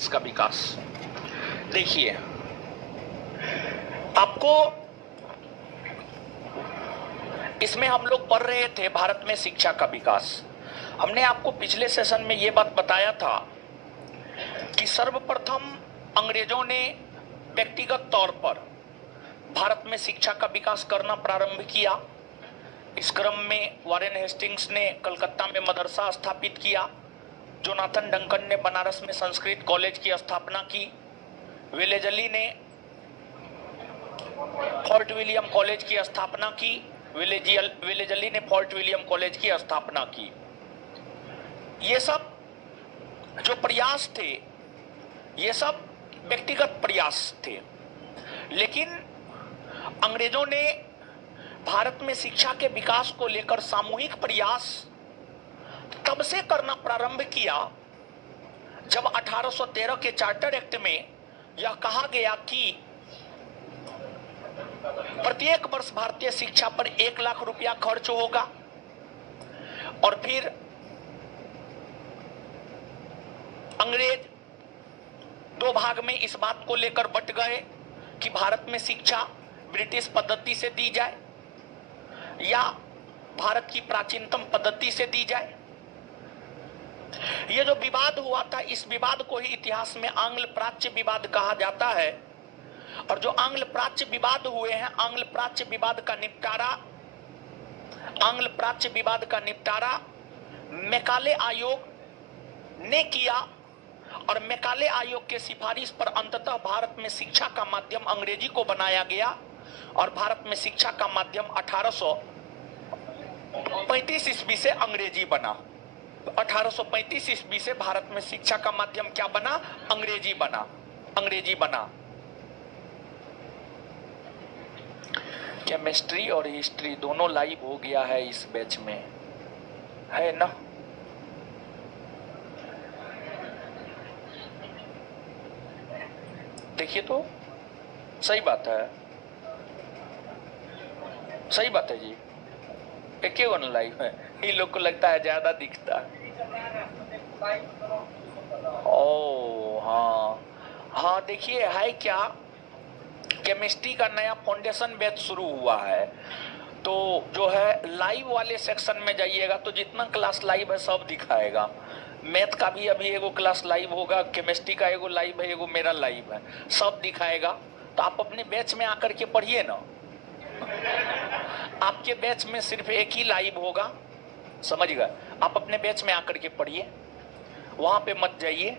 इसका विकास देखिए, आपको इसमें हम लोग पढ़ रहे थे भारत में शिक्षा का विकास। हमने आपको पिछले सेशन में यह बात बताया था कि सर्वप्रथम अंग्रेजों ने व्यक्तिगत तौर पर भारत में शिक्षा का विकास करना प्रारंभ किया। इस क्रम में वॉरेन हेस्टिंग्स ने कलकत्ता में मदरसा स्थापित किया। जोनाथन डंकन ने बनारस में संस्कृत कॉलेज की स्थापना की। वेलेजली ने फोर्ट विलियम कॉलेज की स्थापना की। वेलेजली ने फोर्ट विलियम कॉलेज की स्थापना की। ये सब जो प्रयास थे, ये सब व्यक्तिगत प्रयास थे, लेकिन अंग्रेजों ने भारत में शिक्षा के विकास को लेकर सामूहिक प्रयास तब से करना प्रारंभ किया जब 1813 के चार्टर एक्ट में यह कहा गया कि प्रत्येक वर्ष भारतीय शिक्षा पर 1 लाख रुपया खर्च होगा। और फिर अंग्रेज दो भाग में इस बात को लेकर बंट गए कि भारत में शिक्षा ब्रिटिश पद्धति से दी जाए या भारत की प्राचीनतम पद्धति से दी जाए। यह जो विवाद हुआ था, इस विवाद को ही इतिहास में आंग्ल प्राच्य विवाद कहा जाता है। और जो आंग्ल प्राच्य विवाद हुए हैं, आंग्ल प्राच्य विवाद का निपटारा मैकाले आयोग ने किया। और मैकाले आयोग के सिफारिश पर अंततः भारत में शिक्षा का माध्यम अंग्रेजी को बनाया गया और भारत में शिक्षा का माध्यम 1835 ईस्वी से अंग्रेजी बना। 1835 ईस्वी से भारत में शिक्षा का माध्यम क्या बना? अंग्रेजी बना। केमिस्ट्री और हिस्ट्री दोनों लाइव हो गया है इस बैच में, है ना? देखिए तो सही बात है जी। एक वन लाइव है, इन लोग को लगता है ज्यादा दिखता है। ओ हाँ, देखिए है क्या, केमिस्ट्री का नया फाउंडेशन बैच शुरू हुआ है। तो जो है लाइव वाले सेक्शन में जाइएगा तो जितना क्लास लाइव है सब दिखाएगा। मैथ का भी अभी एगो क्लास लाइव होगा, केमिस्ट्री का एगो लाइव है, एगो मेरा लाइव है, सब दिखाएगा। तो आप अपने बैच में आकर के पढ़िए ना। आपके बैच में सिर्फ एक ही लाइव होगा, समझ गए? आप अपने बैच में आकर के पढ़िए, वहां पे मत जाइए।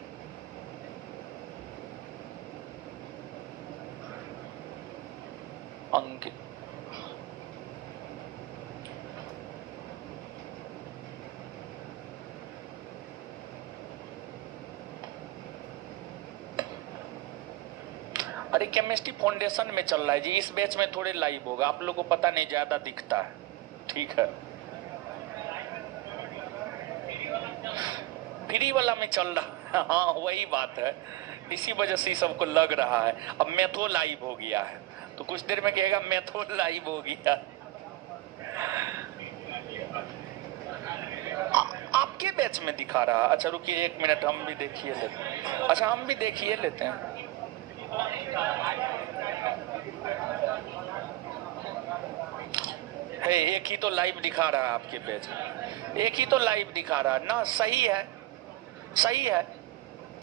अंकित अरे केमिस्ट्री फाउंडेशन में चल रहा है जी, इस बैच में थोड़े लाइव होगा, आप लोगों को पता नहीं, ज्यादा दिखता है। ठीक है, फ्री वाला में चल रहा है। हाँ वही बात है, इसी वजह से सबको लग रहा है। अब मैथो लाइव हो गया है तो कुछ देर में कहेगा मैथो लाइव हो गया। आपके बैच में दिखा रहा। अच्छा रुकिए 1 मिनट, हम भी देखिए लेते हैं। अच्छा हम भी देखिए लेते हैं। है एक ही तो लाइव दिखा रहा है आपके पेज में, एक ही तो लाइव दिखा रहा है ना। सही है,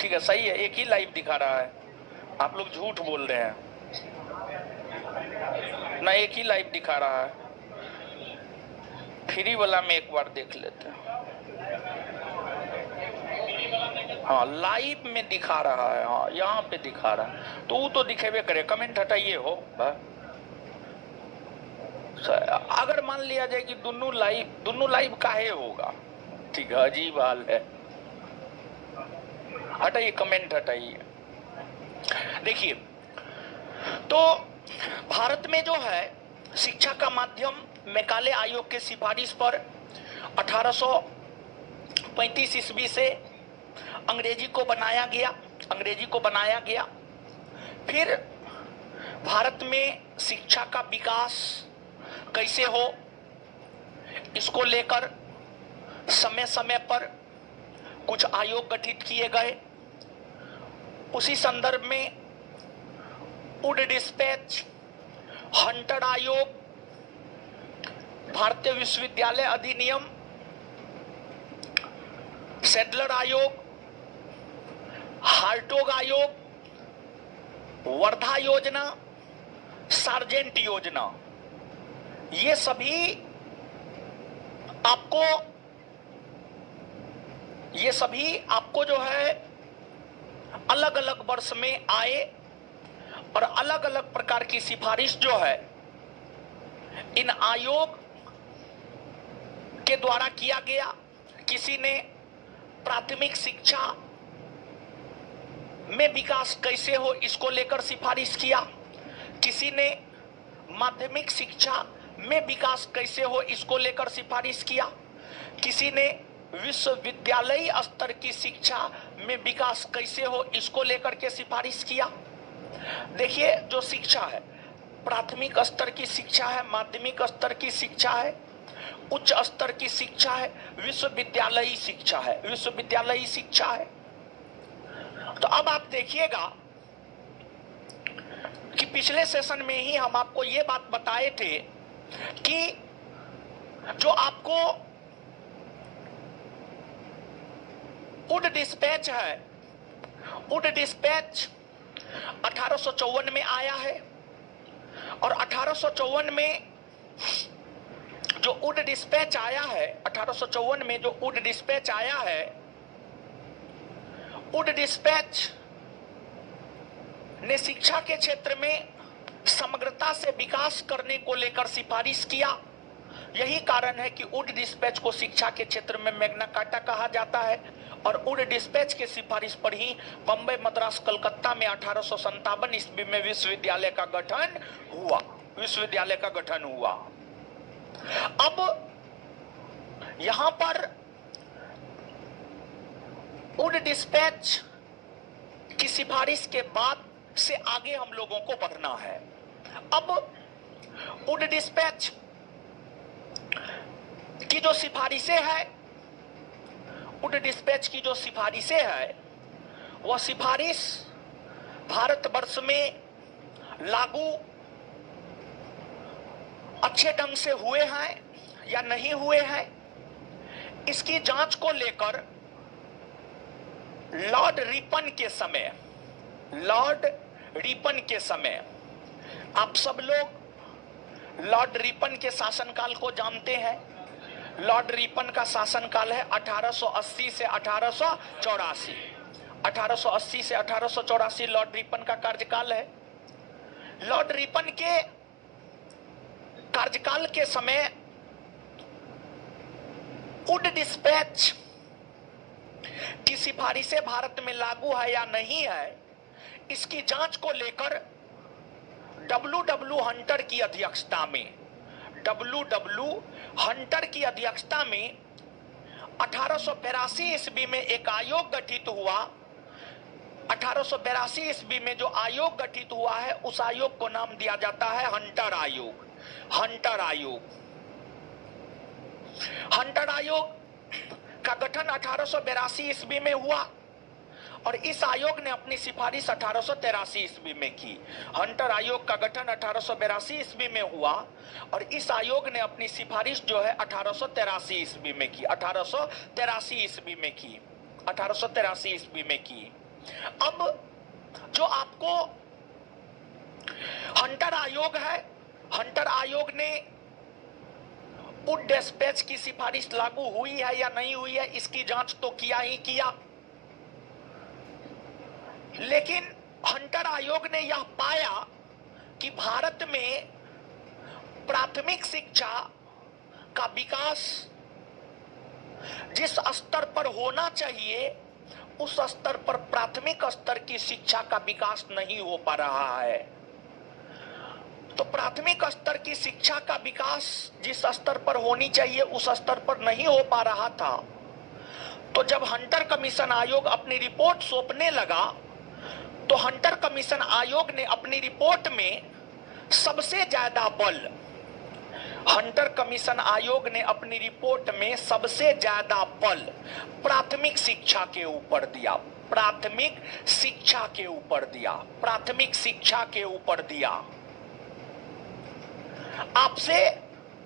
ठीक है, सही है, एक ही लाइव दिखा रहा है। आप लोग झूठ बोल रहे हैं ना, एक ही लाइव दिखा रहा है। फ्री वाला में एक बार देख लेते हैं। हाँ लाइव में दिखा रहा है, हाँ यहाँ पे दिखा रहा है, तो वो तो दिखेबे करे। कमेंट हटाइए हो अगर मान लिया जाए कि दोनों लाइव काहे होगा? ठीक है, अजीब हाल है। हटाइए, कमेंट हटाइए। देखिए तो भारत में जो है शिक्षा का माध्यम मैकाले आयोग के सिफारिश पर 1835 ईस्वी से अंग्रेजी को बनाया गया। फिर भारत में शिक्षा का विकास कैसे हो, इसको लेकर समय समय पर कुछ आयोग गठित किए गए उसी संदर्भ में वुड डिस्पैच, हंटर आयोग, भारतीय विश्वविद्यालय अधिनियम, सैडलर आयोग, हार्टोग आयोग, वर्धा योजना, सार्जेंट योजना, ये सभी आपको जो है अलग अलग वर्ष में आए और अलग अलग प्रकार की सिफारिश जो है इन आयोग के द्वारा किया गया। किसी ने प्राथमिक शिक्षा में विकास कैसे हो इसको लेकर सिफारिश किया, किसी ने माध्यमिक शिक्षा में विकास कैसे हो इसको लेकर सिफारिश किया, किसी ने विश्वविद्यालयी स्तर की शिक्षा में विकास कैसे हो इसको लेकर के सिफारिश किया। देखिए, जो शिक्षा है, प्राथमिक स्तर की शिक्षा है, माध्यमिक स्तर की शिक्षा है, उच्च स्तर की शिक्षा है, विश्वविद्यालयी शिक्षा है, विश्वविद्यालयी शिक्षा है। तो अब आप देखिएगा कि पिछले सेशन में ही हम आपको ये बात बताए थे कि जो आपको वुड डिस्पैच है, वुड डिस्पैच 1854 में आया है और 1854 में जो वुड डिस्पैच आया है, 1854 में जो वुड डिस्पैच आया है, वुड डिस्पैच ने शिक्षा के क्षेत्र में समग्रता से विकास करने को लेकर सिफारिश किया। यही कारण है कि वुड डिस्पैच को शिक्षा के क्षेत्र में मैग्ना कार्टा कहा जाता है और वुड डिस्पैच के सिफारिश पर ही बंबई, मद्रास, कलकत्ता में 1857 ईस्वी में विश्वविद्यालय का गठन हुआ, विश्वविद्यालय का गठन हुआ। अब यहां पर वुड डिस्पैच की सिफारिश के बाद से आगे हम लोगों को बढ़ना है। अब वुड डिस्पैच की जो सिफारिशें हैं, वुड डिस्पैच की जो सिफारिशें हैं, वह सिफारिश भारतवर्ष में लागू अच्छे ढंग से हुए हैं या नहीं हुए हैं, इसकी जांच को लेकर लॉर्ड रिपन के समय आप सब लोग लॉर्ड रिपन के शासनकाल को जानते हैं। लॉर्ड रिपन का शासनकाल है 1880 से 1884। 1880 से 1884 लॉर्ड रिपन का कार्यकाल है। लॉर्ड रिपन के कार्यकाल के समय वुड डिस्पैच की सिफारिशें भारत में लागू है या नहीं है, इसकी जांच को लेकर डब्ल्यू हंटर की अध्यक्षता में 1882 ईस्वी में एक आयोग गठित हुआ। 1882 ईस्वी में जो आयोग गठित हुआ है, उस आयोग को नाम दिया जाता है हंटर आयोग। हंटर आयोग का गठन 1882 ईस्वी में हुआ और इस आयोग ने अपनी सिफारिश 1883 ईस्वी में की। हंटर आयोग का गठन 1882 ईस्वी में हुआ और इस आयोग ने अपनी सिफारिश जो है 1883 ईस्वी में की। 1883 ईस्वी में की। अब जो आपको हंटर आयोग है, हंटर आयोग ने वुड डिस्पैच की सिफारिश लागू हुई है या नहीं हुई है, इसकी जांच तो किया ही किया, लेकिन हंटर आयोग ने यह पाया कि भारत में प्राथमिक शिक्षा का विकास जिस स्तर पर होना चाहिए, उस स्तर पर प्राथमिक स्तर की शिक्षा का विकास नहीं हो पा रहा है। तो प्राथमिक स्तर की शिक्षा का विकास जिस स्तर पर होनी चाहिए उस स्तर पर नहीं हो पा रहा था। तो जब हंटर कमीशन आयोग अपनी रिपोर्ट सौंपने लगा, तो हंटर कमीशन आयोग ने अपनी रिपोर्ट में सबसे ज्यादा बल, हंटर कमीशन आयोग ने अपनी रिपोर्ट में सबसे ज्यादा बल प्राथमिक शिक्षा के ऊपर दिया। प्राथमिक शिक्षा के ऊपर दिया, प्राथमिक शिक्षा के ऊपर दिया। आपसे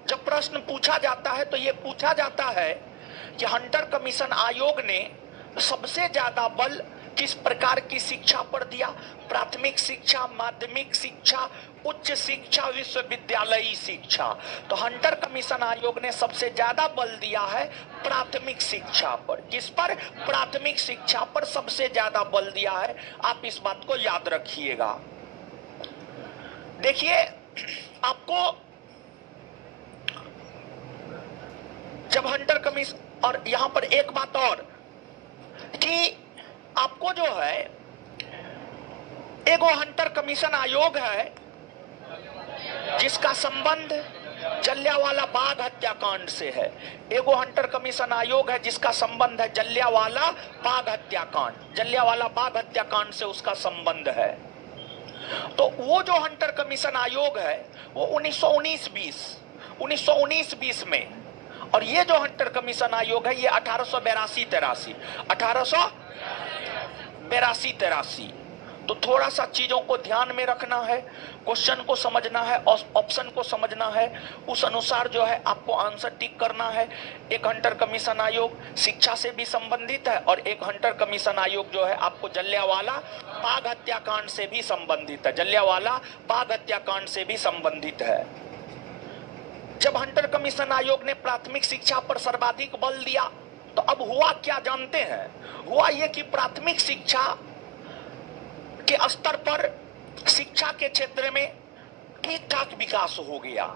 जब प्रश्न पूछा जाता है तो यह पूछा जाता है कि हंटर कमीशन आयोग ने सबसे ज्यादा बल किस प्रकार की शिक्षा पर दिया? प्राथमिक शिक्षा, माध्यमिक शिक्षा, उच्च शिक्षा, विश्वविद्यालयी शिक्षा। तो हंटर कमीशन आयोग ने सबसे ज्यादा बल दिया है प्राथमिक शिक्षा पर। किस पर? प्राथमिक शिक्षा पर सबसे ज्यादा बल दिया है। आप इस बात को याद रखिएगा। देखिए, आपको जब हंटर कमीशन, और यहां पर एक बात और कि आपको जो है एगो हंटर कमीशन आयोग है जिसका संबंध जलियांवाला बाग हत्याकांड से है। एगो हंटर कमीशन आयोग है जिसका संबंध है जलियांवाला बाग हत्याकांड, जलियांवाला बाग हत्याकांड से उसका संबंध है। तो वो जो हंटर कमीशन आयोग है वो 1919-20 में, और ये जो हंटर कमीशन आयोग है ये 1882-83। तो थोड़ा सा चीजों को ध्यान में रखना है, क्वेश्चन को समझना है, ऑप्शन को समझना है, उस अनुसार जो है आपको आंसर टिक करना है। एक हंटर कमीशन आयोग शिक्षा से भी संबंधित है और एक हंटर कमीशन आयोग जो है आपको जलियांवाला बाग हत्याकांड से भी संबंधित है, जलियांवाला बाग हत्याकांड से भी संबंधित है। जब हंटर कमीशन आयोग ने प्राथमिक शिक्षा पर सर्वाधिक बल दिया तो अब हुआ क्या जानते हैं? हुआ यह कि प्राथमिक शिक्षा के स्तर पर शिक्षा के क्षेत्र में ठीक ठाक विकास हो गया।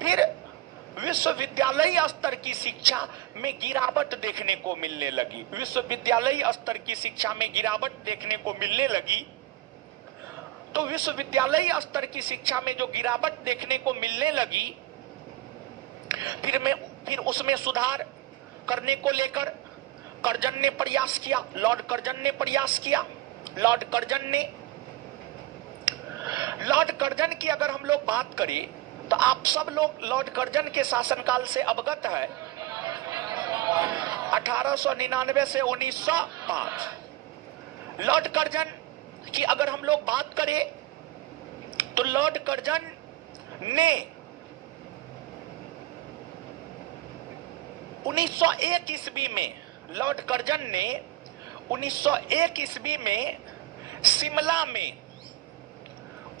फिर विश्वविद्यालयी स्तर की शिक्षा में गिरावट देखने को मिलने लगी, विश्वविद्यालयी स्तर की शिक्षा में गिरावट देखने को मिलने लगी। तो विश्वविद्यालयी स्तर की शिक्षा में जो गिरावट देखने को मिलने लगी, फिर उसमें सुधार करने को लेकर कर्जन ने प्रयास किया, लॉर्ड कर्जन ने प्रयास किया। लॉर्ड कर्जन की अगर हम लोग बात करें तो आप सब लोग लॉर्ड कर्जन के शासनकाल से अवगत है। 1899 से 1905। लॉर्ड कर्जन की अगर हम लोग बात करें तो लॉर्ड कर्जन ने 1901 ईस्वी में, लॉर्ड कर्जन ने 1901 ईस्वी में शिमला में,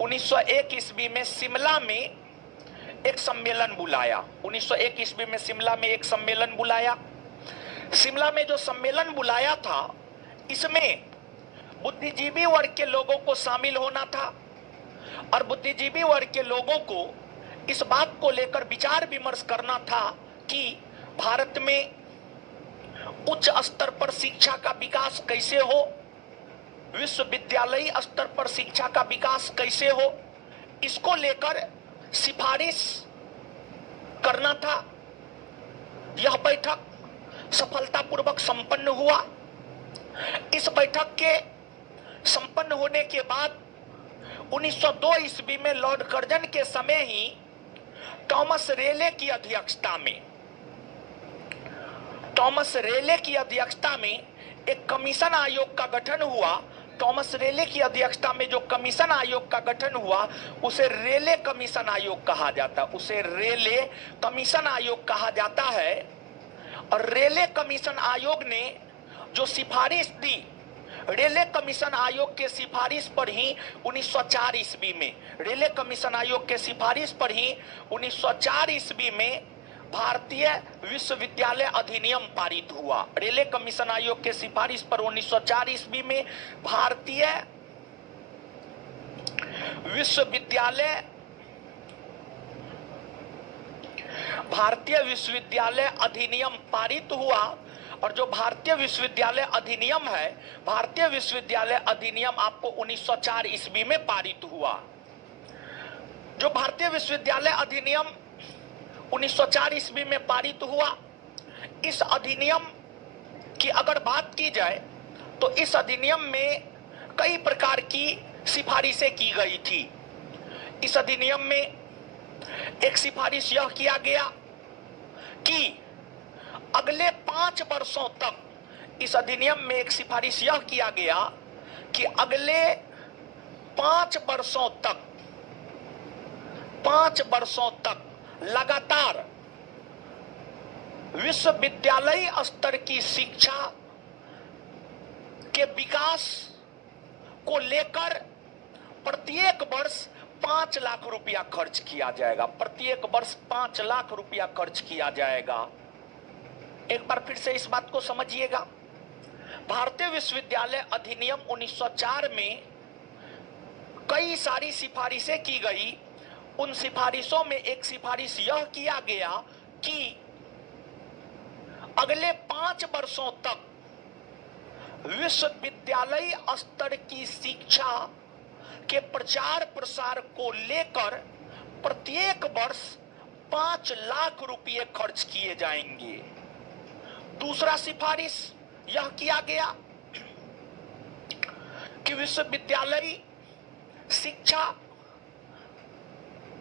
1901 ईस्वी में शिमला में एक सम्मेलन बुलाया। 1901 ईस्वी में शिमला में एक सम्मेलन बुलाया। शिमला में जो सम्मेलन बुलाया था इसमें बुद्धिजीवी वर्ग के लोगों को शामिल होना था और बुद्धिजीवी वर्ग के लोगों को इस बात को लेकर विचार विमर्श करना था कि भारत में उच्च स्तर पर शिक्षा का विकास कैसे हो, विश्वविद्यालयी स्तर पर शिक्षा का विकास कैसे हो, इसको लेकर सिफारिश करना था। यह बैठक सफलतापूर्वक संपन्न हुआ। इस बैठक के संपन्न होने के बाद 1902 ईस्वी में लॉर्ड कर्जन के समय ही थॉमस रेले की अध्यक्षता में एक कमीशन आयोग का गठन हुआ। थॉमस रेले की अध्यक्षता में जो कमीशन आयोग का गठन हुआ उसे रेले कमीशन आयोग कहा जाता है। और रेले कमीशन आयोग ने जो सिफारिश दी, रेले कमीशन आयोग के सिफारिश पर ही 1904 ईस्वी में, रेले कमीशन आयोग के सिफारिश पर ही 1904 ईस्वी में भारतीय विश्वविद्यालय अधिनियम पारित हुआ। रेले कमीशन आयोग के सिफारिश पर 1904 ईस्वी में भारतीय विश्वविद्यालय अधिनियम पारित हुआ। और जो भारतीय विश्वविद्यालय अधिनियम है, भारतीय विश्वविद्यालय अधिनियम आपको 1904 ईस्वी में पारित हुआ। जो भारतीय विश्वविद्यालय अधिनियम 1904 ईस्वी में पारित हुआ, इस अधिनियम की अगर बात की जाए तो इस अधिनियम में कई प्रकार की सिफारिशें की गई थी। इस अधिनियम में एक सिफारिश यह किया गया कि अगले 5 वर्षों तक इस अधिनियम में एक सिफारिश यह किया गया कि अगले 5 वर्षों तक लगातार विश्वविद्यालय स्तर की शिक्षा के विकास को लेकर प्रत्येक वर्ष 5 लाख रुपया खर्च किया जाएगा। प्रत्येक वर्ष 5 लाख रुपया खर्च किया जाएगा। एक बार फिर से इस बात को समझिएगा। भारतीय विश्वविद्यालय अधिनियम 1904 में कई सारी सिफारिशें की गई। उन सिफारिशों में एक सिफारिश यह किया गया कि अगले 5 वर्षों तक विश्वविद्यालय स्तर की शिक्षा के प्रचार प्रसार को लेकर प्रत्येक वर्ष 5 लाख रुपए खर्च किए जाएंगे। दूसरा सिफारिश यह किया गया कि विश्वविद्यालय शिक्षा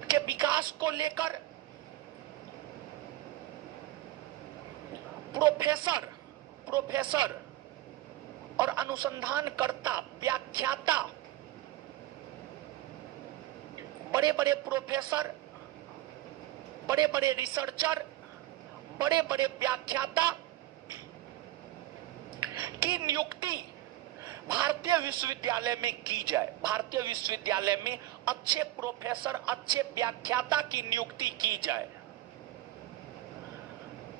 के विकास को लेकर प्रोफेसर और अनुसंधानकर्ता, व्याख्याता, बड़े बड़े प्रोफेसर, बड़े बड़े रिसर्चर, बड़े बड़े व्याख्याता की नियुक्ति भारतीय विश्वविद्यालय में की जाए। भारतीय विश्वविद्यालय में अच्छे प्रोफेसर, अच्छे व्याख्याता की नियुक्ति की जाए।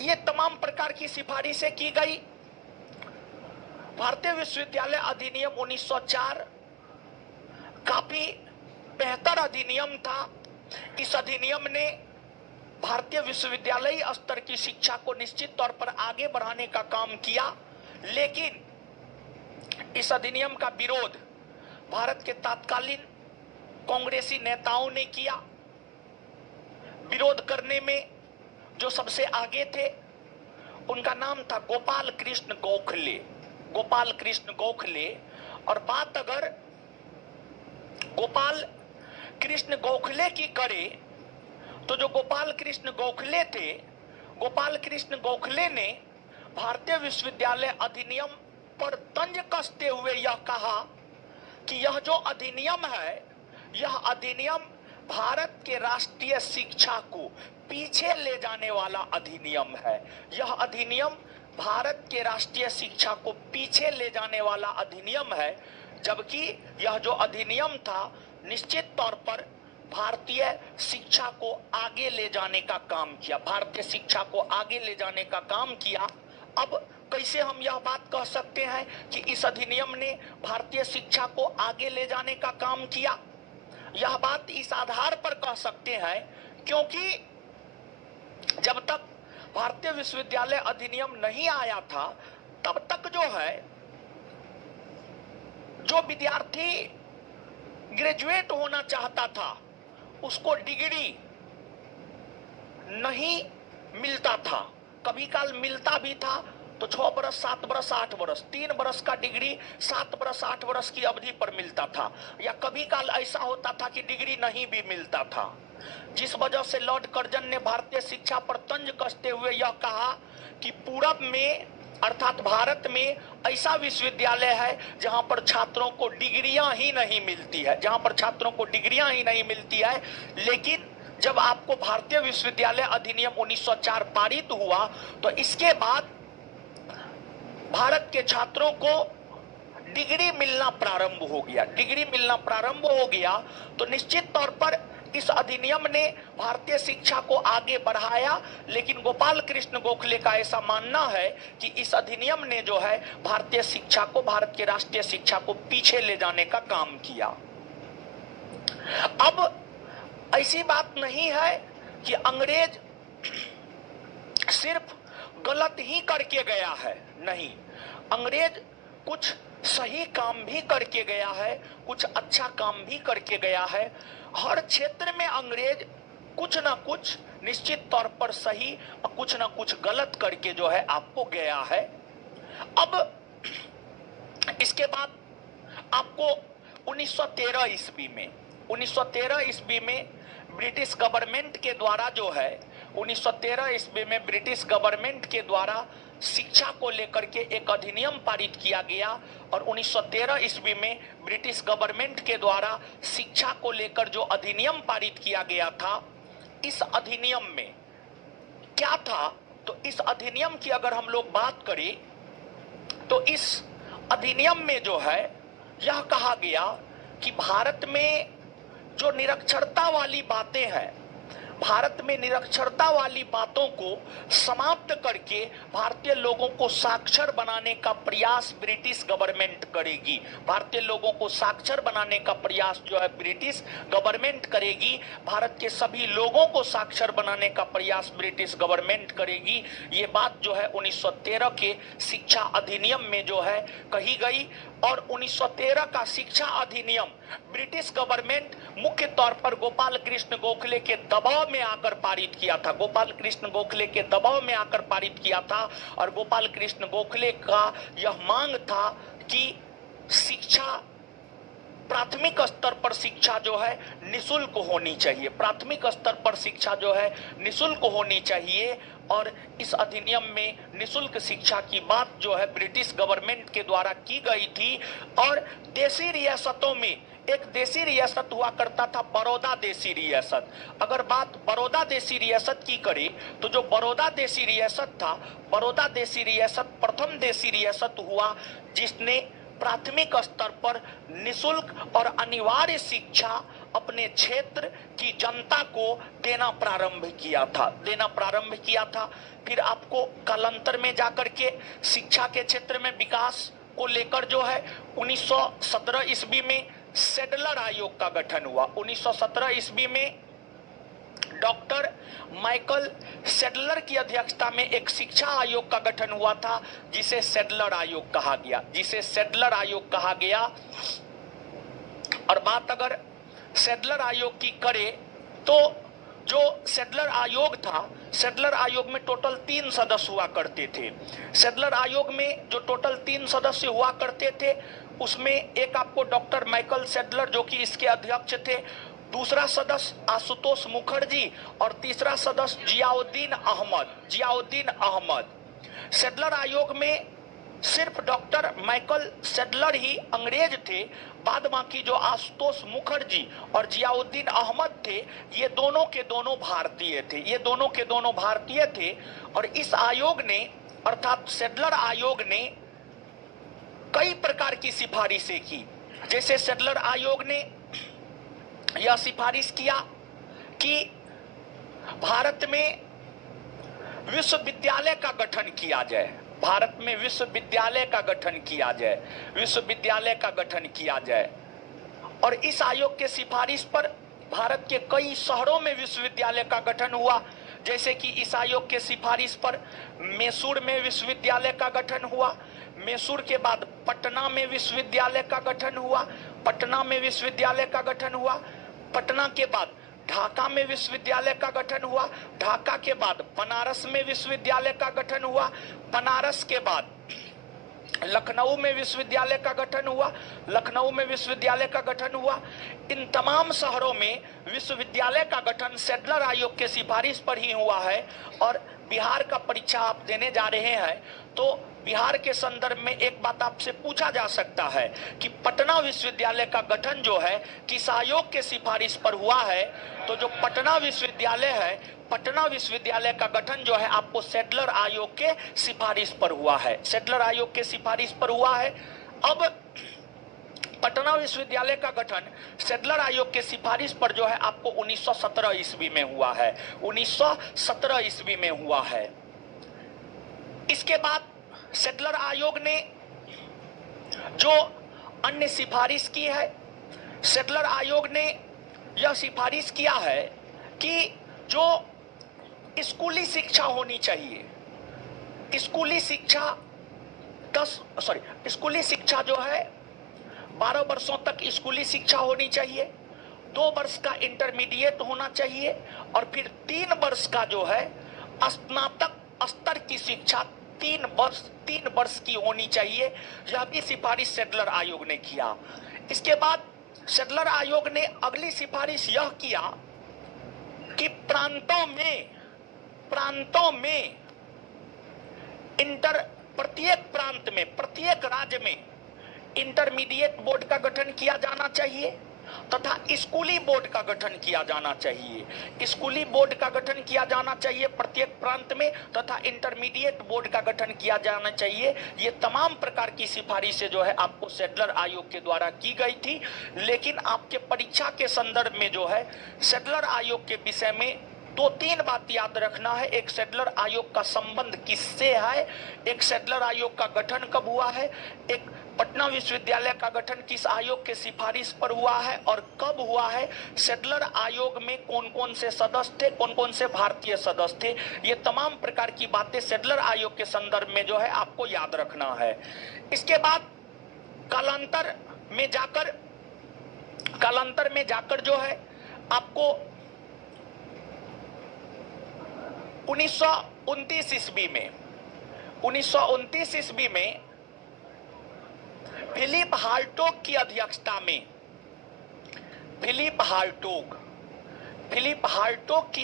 ये तमाम प्रकार की सिफारिशें की गई। भारतीय विश्वविद्यालय अधिनियम 1904 काफी बेहतर अधिनियम था। इस अधिनियम ने भारतीय विश्वविद्यालय स्तर की शिक्षा को निश्चित तौर पर आगे बढ़ाने का काम किया, लेकिन इस अधिनियम का विरोध भारत के तत्कालीन कांग्रेसी नेताओं ने किया। विरोध करने में जो सबसे आगे थे उनका नाम था गोपाल कृष्ण गोखले। और बात अगर गोपाल कृष्ण गोखले की करें तो जो गोपाल कृष्ण गोखले थे, गोपाल कृष्ण गोखले ने भारतीय विश्वविद्यालय अधिनियम पर तंज कसते हुए यह कहा कि यह जो अधिनियम है, यह अधिनियम भारत के राष्ट्रीय शिक्षा को पीछे ले जाने वाला अधिनियम है। यह अधिनियम भारत के राष्ट्रीय शिक्षा को पीछे ले जाने वाला अधिनियम है, जबकि यह जो अधिनियम था निश्चित तौर पर भारतीय शिक्षा को आगे ले जाने का काम किया। भारतीय शिक्षा को आगे ले जाने का काम किया। अब कैसे हम यह बात कह सकते हैं कि इस अधिनियम ने भारतीय शिक्षा को आगे ले जाने का काम किया? यह बात इस आधार पर कह सकते हैं क्योंकि जब तक भारतीय विश्वविद्यालय अधिनियम नहीं आया था, तब तक जो है, जो विद्यार्थी ग्रेजुएट होना चाहता था उसको डिग्री नहीं मिलता था। कभी काल मिलता भी था तो 6 बरस, 7 बरस, 8 बरस, 3 बरस का डिग्री 7 बरस, 8 बरस की अवधि पर मिलता था। या कभी काल ऐसा होता था कि डिग्री नहीं भी मिलता था, जिस वजह से लॉर्ड कर्जन ने भारतीय शिक्षा पर तंज कसते हुए यह कहा कि पूरब में अर्थात भारत में ऐसा विश्वविद्यालय है जहां पर छात्रों को डिग्रियां ही नहीं मिलती है, लेकिन जब आपको भारतीय विश्वविद्यालय अधिनियम 1904 पारित हुआ तो इसके बाद भारत के छात्रों को डिग्री मिलना प्रारंभ हो गया। तो निश्चित तौर पर इस अधिनियम ने भारतीय शिक्षा को आगे बढ़ाया, लेकिन गोपाल कृष्ण गोखले का ऐसा मानना है कि इस अधिनियम ने जो है भारतीय शिक्षा को, भारत के राष्ट्रीय शिक्षा को पीछे ले जाने का काम किया। अब ऐसी बात नहीं है कि अंग्रेज सिर्फ गलत ही करके गया है, नहीं, अंग्रेज कुछ सही काम भी करके गया है, कुछ अच्छा काम भी करके गया है। हर क्षेत्र में अंग्रेज कुछ ना कुछ निश्चित तौर पर सही और कुछ ना कुछ गलत करके जो है आपको गया है। अब इसके बाद आपको 1913 ईस्वी में ब्रिटिश गवर्नमेंट के द्वारा जो है 1913 ईस्वी में ब्रिटिश गवर्नमेंट के द्वारा शिक्षा को लेकर के एक अधिनियम पारित किया गया और 1913 ईस्वी में ब्रिटिश गवर्नमेंट के द्वारा शिक्षा को लेकर जो अधिनियम पारित किया गया था, इस अधिनियम में क्या था, तो इस अधिनियम की अगर हम लोग बात करें तो इस अधिनियम में जो है यह कहा गया कि भारत में जो निरक्षरता वाली बातें हैं, भारत में निरक्षरता वाली बातों को समाप्त करके भारतीय लोगों को साक्षर बनाने का प्रयास ब्रिटिश गवर्नमेंट करेगी। भारतीय लोगों को साक्षर बनाने का प्रयास जो है ब्रिटिश गवर्नमेंट करेगी। भारत के सभी लोगों को साक्षर बनाने का प्रयास ब्रिटिश गवर्नमेंट करेगी। ये बात जो है 1913 के शिक्षा अधिनियम में जो है कही गई। और 1913 का शिक्षा अधिनियम ब्रिटिश गवर्नमेंट मुख्य तौर पर गोपाल कृष्ण गोखले के दबाव में आकर पारित किया था। गोपाल कृष्ण गोखले के दबाव में आकर पारित किया था और गोपाल कृष्ण गोखले का यह मांग था कि शिक्षा, प्राथमिक स्तर पर शिक्षा जो है निशुल्क होनी चाहिए। प्राथमिक स्तर पर शिक्षा जो है निशुल्क होनी चाहिए और इस अधिनियम में निशुल्क शिक्षा की बात जो है ब्रिटिश गवर्नमेंट के द्वारा की गई थी। और देशी रियासतों में एक देशी रियासत हुआ करता था, बड़ौदा देशी रियासत। अगर बात बड़ौदा देशी रियासत की करें तो जो बड़ौदा देशी रियासत था, बड़ौदा देशी रियासत प्रथम देशी रियासत हुआ जिसने प्राथमिक स्तर पर निशुल्क और अनिवार्य शिक्षा अपने क्षेत्र की जनता को देना प्रारंभ किया था। फिर आपको कालांतर में जाकर के शिक्षा के क्षेत्र में विकास को लेकर जो है 1917 ईस्वी में सेडलर आयोग का गठन हुआ। 1917 ईस्वी में डॉक्टर माइकल सेडलर की अध्यक्षता में एक शिक्षा आयोग का गठन हुआ था जिसे सेडलर आयोग कहा गया। और बात अगर सेडलर आयोग की करें तो जो सेडलर आयोग था, सेडलर आयोग में टोटल 3 सदस्य हुआ करते थे। सेडलर आयोग में जो टोटल 3 सदस्य हुआ करते थे उसमें एक आपको डॉक्टर माइकल सेडलर जो कि इसके अध्यक्ष थे, दूसरा सदस्य आशुतोष मुखर्जी और तीसरा सदस्य जियाउद्दीन अहमद। सेडलर आयोग में सिर्फ डॉक्टर माइकल सेडलर ही अंग्रेज थे, बाद बाकी जो आशुतोष मुखर्जी और जियाउद्दीन अहमद थे ये दोनों के दोनों भारतीय थे। और इस आयोग ने अर्थात सेडलर आयोग ने कई प्रकार की सिफारिशें की। जैसे सेडलर आयोग ने यह सिफारिश किया कि भारत में विश्वविद्यालय का गठन किया जाए। और इस आयोग के सिफारिश पर भारत के कई शहरों में विश्वविद्यालय का गठन हुआ। जैसे कि इस आयोग के सिफारिश पर मैसूर में विश्वविद्यालय का गठन हुआ, मैसूर के बाद पटना में विश्वविद्यालय का गठन हुआ, पटना के बाद ढाका में विश्वविद्यालय का गठन हुआ, ढाका के बाद बनारस में विश्वविद्यालय का गठन हुआ, बनारस के बाद लखनऊ में विश्वविद्यालय का गठन हुआ। इन तमाम शहरों में विश्वविद्यालय का गठन सेडलर आयोग के सिफारिश पर ही हुआ है। और बिहार का परीक्षा आप देने जा रहे हैं तो बिहार के संदर्भ में एक बात आपसे पूछा जा सकता है कि पटना विश्वविद्यालय का गठन जो है किस आयोग के सिफारिश पर हुआ है, तो जो पटना विश्वविद्यालय है, पटना विश्वविद्यालय का गठन जो है आपको सेडलर आयोग के सिफारिश पर हुआ है। अब पटना विश्वविद्यालय का गठन सेडलर आयोग के सिफारिश पर जो है आपको 1917 ईस्वी में हुआ है। इसके बाद सेडलर आयोग ने जो अन्य सिफारिश की है, सेडलर आयोग ने यह सिफारिश किया है कि जो स्कूली शिक्षा होनी चाहिए, स्कूली शिक्षा जो है 12 वर्षों तक स्कूली शिक्षा होनी चाहिए, 2 वर्ष का इंटरमीडिएट होना चाहिए और फिर 3 वर्ष का जो है स्नातक स्तर की शिक्षा 3 वर्ष की होनी चाहिए। यह भी सिफारिश सेडलर आयोग ने किया। इसके बाद सेडलर आयोग ने अगली सिफारिश यह किया कि प्रांतों में प्रत्येक प्रांत में, प्रत्येक राज्य में इंटरमीडिएट बोर्ड का गठन किया जाना चाहिए तथा स्कूली बोर्ड का गठन किया जाना चाहिए। स्कूली बोर्ड का गठन किया जाना चाहिए प्रत्येक प्रांत में तथा इंटरमीडिएट बोर्ड का गठन किया जाना चाहिए। ये तमाम प्रकार की सिफारिशें जो है आपको सैडलर आयोग के द्वारा की गई थी। लेकिन आपके परीक्षा के संदर्भ में जो है सैडलर आयोग के विषय में दो तीन बात याद रखना है। एक, सैडलर आयोग का संबंध किससे है, एक सैडलर आयोग का गठन कब हुआ है, एक पटना विश्वविद्यालय का गठन किस आयोग के सिफारिश पर हुआ है और कब हुआ है, सैडलर आयोग में कौन कौन से सदस्य थे, कौन कौन से भारतीय सदस्य थे, ये तमाम प्रकार की बातें सैडलर आयोग के संदर्भ में जो है आपको याद रखना है। इसके बाद कालांतर में जाकर जो है आपको 1929 ईस्वी में फिलिप हार्टोग की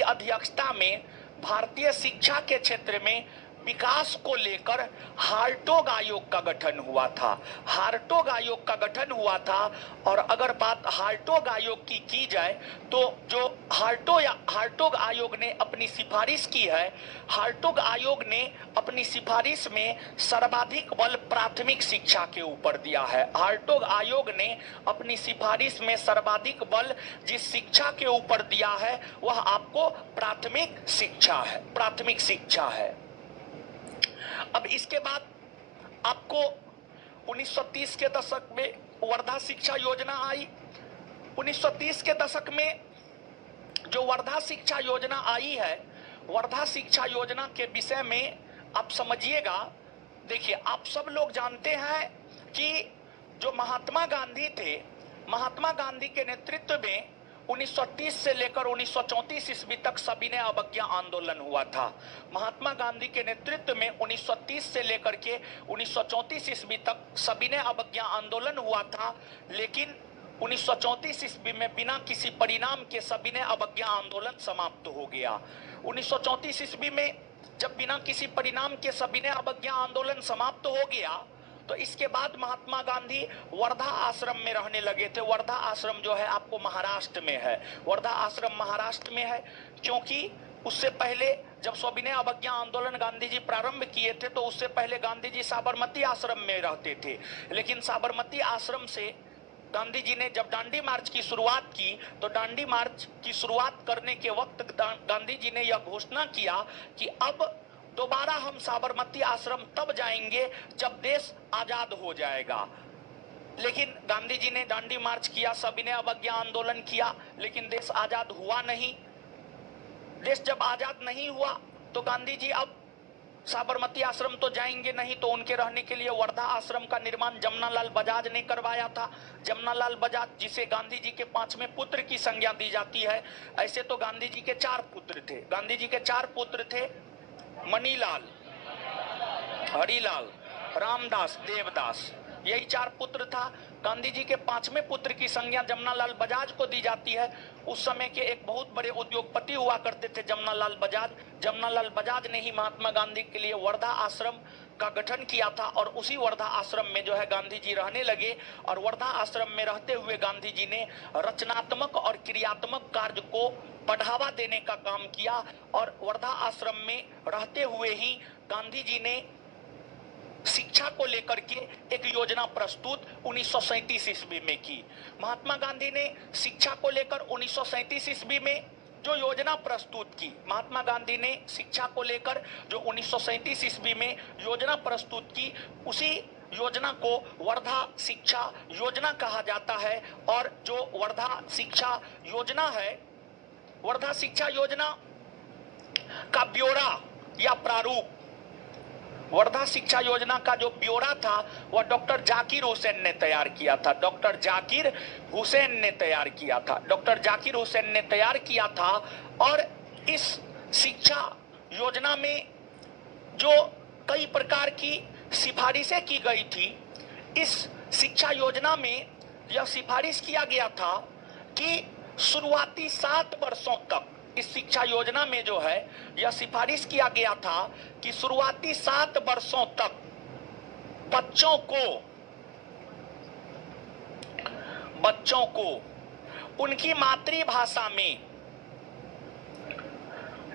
अध्यक्षता में भारतीय शिक्षा के क्षेत्र में विकास को लेकर हार्टोग आयोग का गठन हुआ था। और अगर बात हार्टोग आयोग की जाए तो जो हार्टोग आयोग ने अपनी सिफारिश की है, हार्टोग आयोग ने अपनी सिफारिश में सर्वाधिक बल प्राथमिक शिक्षा के ऊपर दिया है। हार्टोग आयोग ने अपनी सिफारिश में सर्वाधिक बल जिस शिक्षा के ऊपर दिया है वह आपको प्राथमिक शिक्षा है। अब इसके बाद आपको 1930 के दशक में वर्धा शिक्षा योजना आई। 1930 के दशक में जो वर्धा शिक्षा योजना आई है, वर्धा शिक्षा योजना के विषय में आप समझिएगा। देखिए, आप सब लोग जानते हैं कि जो महात्मा गांधी थे, महात्मा गांधी के नेतृत्व में 1930 से लेकर 1934 ईस्वी तक सविनय अवज्ञा आंदोलन हुआ था। महात्मा गांधी के नेतृत्व में 1930 से लेकर के 1934 ईस्वी तक सविनय अवज्ञा आंदोलन हुआ था। लेकिन 1934 ईस्वी में बिना किसी परिणाम के सविनय अवज्ञा आंदोलन समाप्त हो गया। 1934 ईस्वी में जब बिना किसी परिणाम के सविनय अवज्ञा आंदोलन समाप्त हो गया तो इसके बाद महात्मा गांधी वर्धा आश्रम में रहने लगे थे। वर्धा आश्रम जो है आपको महाराष्ट्र में है। वर्धा आश्रम महाराष्ट्र में है क्योंकि उससे पहले जब सविनय अवज्ञा आंदोलन गांधी जी प्रारंभ किए थे तो उससे पहले गांधी जी साबरमती आश्रम में रहते थे। लेकिन साबरमती आश्रम से गांधी जी ने जब दांडी मार्च की शुरुआत की तो दांडी मार्च की शुरुआत करने के वक्त गांधी जी ने यह घोषणा किया कि अब दोबारा हम साबरमती आश्रम तब जाएंगे जब देश आजाद हो जाएगा। लेकिन गांधी जी ने दांडी मार्च किया, सविनय अवज्ञा आंदोलन किया, लेकिन देश आजाद हुआ नहीं। देश जब आजाद नहीं हुआ तो गांधी जी अब साबरमती आश्रम तो जाएंगे नहीं, तो उनके रहने के लिए वर्धा आश्रम का निर्माण जमनालाल बजाज ने करवाया था। जमनालाल बजाज, जिसे गांधी जी के 5वें पुत्र की संज्ञा दी जाती है। ऐसे तो गांधी जी के 4 पुत्र थे। गांधी जी के 4 पुत्र थे, मणिलाल, हरिलाल, रामदास, देवदास, यही 4 पुत्र था। गांधी जी के 5वें पुत्र की संज्ञा जमनालाल बजाज को दी जाती है। उस समय के एक बहुत बड़े उद्योगपति हुआ करते थे जमनालाल बजाज। जमनालाल बजाज ने ही महात्मा गांधी के लिए वर्धा आश्रम का गठन किया था और उसी वर्धा आश्रम में जो है गांधी जी रहने लगे। और वर्धा आश्रम में रहते हुए गांधी जी ने रचनात्मक और क्रियात्मक कार्य को बढ़ावा देने का काम किया। और वर्धा आश्रम में रहते हुए ही गांधी जी ने शिक्षा को लेकर के एक योजना प्रस्तुत 1937 ईस्वी में की। महात्मा गांधी ने शिक्षा को लेकर 1937 ईस्वी में जो योजना प्रस्तुत की, महात्मा गांधी ने शिक्षा को लेकर जो 1937 ईस्वी में योजना प्रस्तुत की, उसी योजना को वर्धा शिक्षा योजना कहा जाता है। और जो वर्धा शिक्षा योजना है, वर्धा शिक्षा योजना का ब्यौरा या प्रारूप, वर्धा शिक्षा योजना का जो ब्यौरा था वह डॉक्टर जाकिर हुसैन ने तैयार किया था। डॉक्टर जाकिर हुसैन ने तैयार किया था। डॉक्टर जाकिर हुसैन ने तैयार किया था। और इस शिक्षा योजना में जो कई प्रकार की सिफारिशें की गई थी, इस शिक्षा योजना में यह सिफारिश किया गया था कि शुरुआती 7 वर्षों तक, इस शिक्षा योजना में जो है यह सिफारिश किया गया था कि शुरुआती 7 वर्षों तक बच्चों को उनकी मातृभाषा में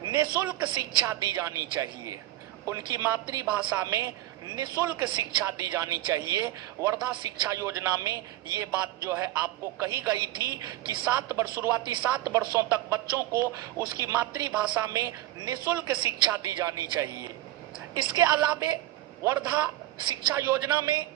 निःशुल्क शिक्षा दी जानी चाहिए। उनकी मातृभाषा में निःशुल्क शिक्षा दी जानी चाहिए। वर्धा शिक्षा योजना में ये बात जो है आपको कही गई थी कि शुरुआती 7 वर्षों तक बच्चों को उसकी मातृभाषा में निःशुल्क शिक्षा दी जानी चाहिए। इसके अलावे वर्धा शिक्षा योजना में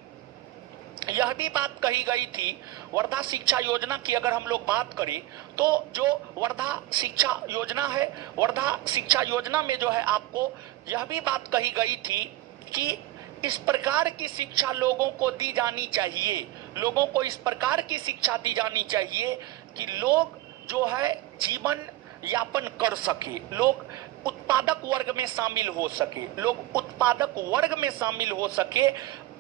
यह भी बात कही गई थी, वर्धा शिक्षा योजना की अगर हम लोग बात करें तो जो वर्धा शिक्षा योजना है, वर्धा शिक्षा योजना में जो है आपको यह भी बात कही गई थी कि इस प्रकार की शिक्षा लोगों को दी जानी चाहिए, लोगों को इस प्रकार की शिक्षा दी जानी चाहिए कि लोग जो है जीवन यापन कर सके, लोग उत्पादक वर्ग में शामिल हो सके, लोग उत्पादक वर्ग में शामिल हो सके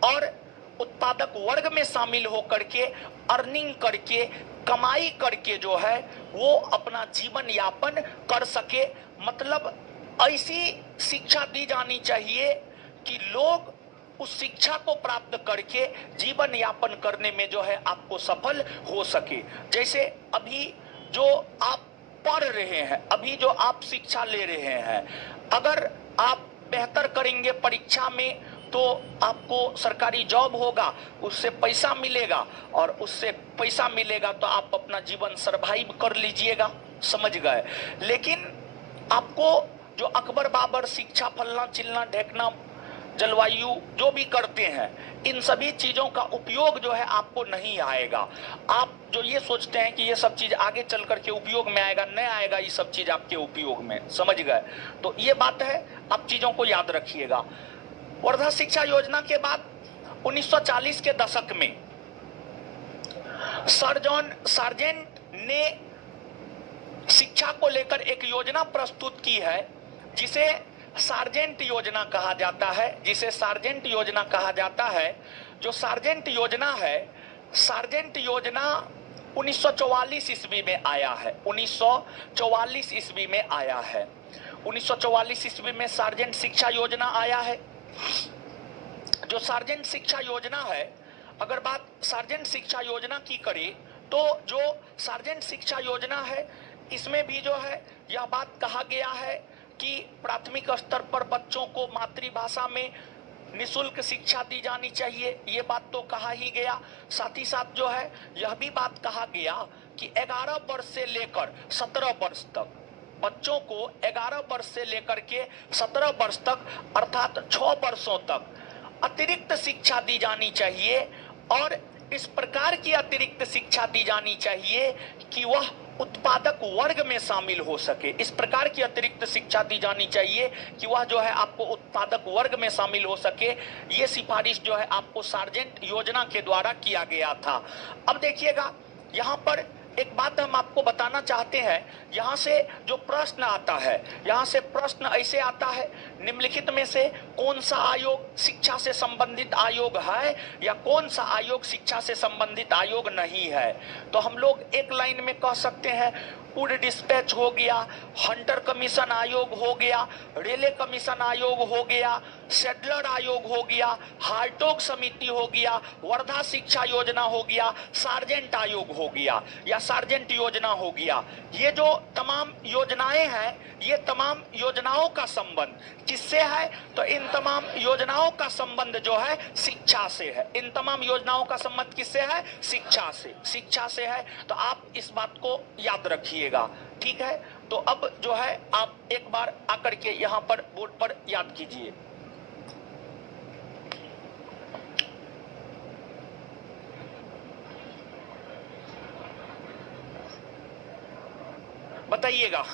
और उत्पादक वर्ग में शामिल होकर के अर्निंग करके, कमाई करके जो है वो अपना जीवन यापन कर सके। मतलब ऐसी शिक्षा दी जानी चाहिए कि लोग उस शिक्षा को प्राप्त करके जीवन यापन करने में जो है आपको सफल हो सके। जैसे अभी जो आप पढ़ रहे हैं, अभी जो आप शिक्षा ले रहे हैं, अगर आप बेहतर करेंगे परीक्षा में तो आपको सरकारी जॉब होगा, उससे पैसा मिलेगा और उससे पैसा मिलेगा तो आप अपना जीवन सरवाइव कर लीजिएगा, समझ गए। लेकिन आपको जो अकबर बाबर शिक्षा फलना चिलना ढेकना जलवायु जो भी करते हैं, इन सभी चीजों का उपयोग जो है आपको नहीं आएगा। आप जो ये सोचते हैं कि ये सब चीज आगे चल करके उपयोग में आएगा, नहीं आएगा ये सब चीज आपके उपयोग में, समझ गए। तो ये बात है, आप चीजों को याद रखिएगा। वर्धा शिक्षा योजना के बाद 1940 के दशक में सर जॉन सार्जेंट ने शिक्षा को लेकर एक योजना प्रस्तुत की है जिसे सार्जेंट योजना कहा जाता है, जिसे सार्जेंट योजना कहा जाता है। जो सार्जेंट योजना है, सार्जेंट योजना 1944 ईस्वी में आया है, 1944 ईस्वी में आया है। 1944 ईस्वी में सार्जेंट शिक्षा योजना आया है। जो सार्जेंट शिक्षा योजना है, अगर बात सार्जेंट शिक्षा योजना की करें तो जो सार्जेंट शिक्षा योजना है इसमें भी जो है यह बात कहा गया है कि प्राथमिक स्तर पर बच्चों को मातृभाषा में निःशुल्क शिक्षा दी जानी चाहिए, ये बात तो कहा ही गया। साथ ही साथ जो है यह भी बात कहा गया कि 11 वर्ष से लेकर 17 वर्ष तक बच्चों को 11 वर्ष से लेकर के 17 वर्ष तक अर्थात 6 वर्षों तक अतिरिक्त शिक्षा दी जानी चाहिए और इस प्रकार की अतिरिक्त शिक्षा दी जानी चाहिए कि वह उत्पादक वर्ग में शामिल हो सके। इस प्रकार की अतिरिक्त शिक्षा दी जानी चाहिए कि वह जो है आपको उत्पादक वर्ग में शामिल हो सके। ये सिफारिश जो है आपको सार्जेंट योजना के द्वारा किया गया था। अब देखिएगा, यहाँ पर एक बात हम आपको बताना चाहते हैं। यहाँ से जो प्रश्न आता है, यहाँ से प्रश्न ऐसे आता है, निम्नलिखित में से कौन सा आयोग शिक्षा से संबंधित आयोग है या कौन सा आयोग शिक्षा से संबंधित आयोग नहीं है। तो हम लोग एक लाइन में कह सकते हैं फूड डिस्पैच हो गया, हंटर कमीशन आयोग हो गया, रेले कमीशन आयोग हो गया, सेडलर आयोग हो गया, हार्टोग समिति हो गया, वर्धा शिक्षा योजना हो गया, सार्जेंट आयोग हो गया या सार्जेंट योजना हो गया। ये जो तमाम योजनाएं हैं, ये तमाम योजनाओं का संबंध किससे है? तो इन तमाम योजनाओं का संबंध जो है शिक्षा से है। इन तमाम योजनाओं का संबंध किससे है? शिक्षा से, शिक्षा से है। तो आप इस बात को याद रखिएगा, ठीक है। तो अब जो है आप एक बार आकर के यहाँ पर बोर्ड पर याद कीजिए। बताइएगा,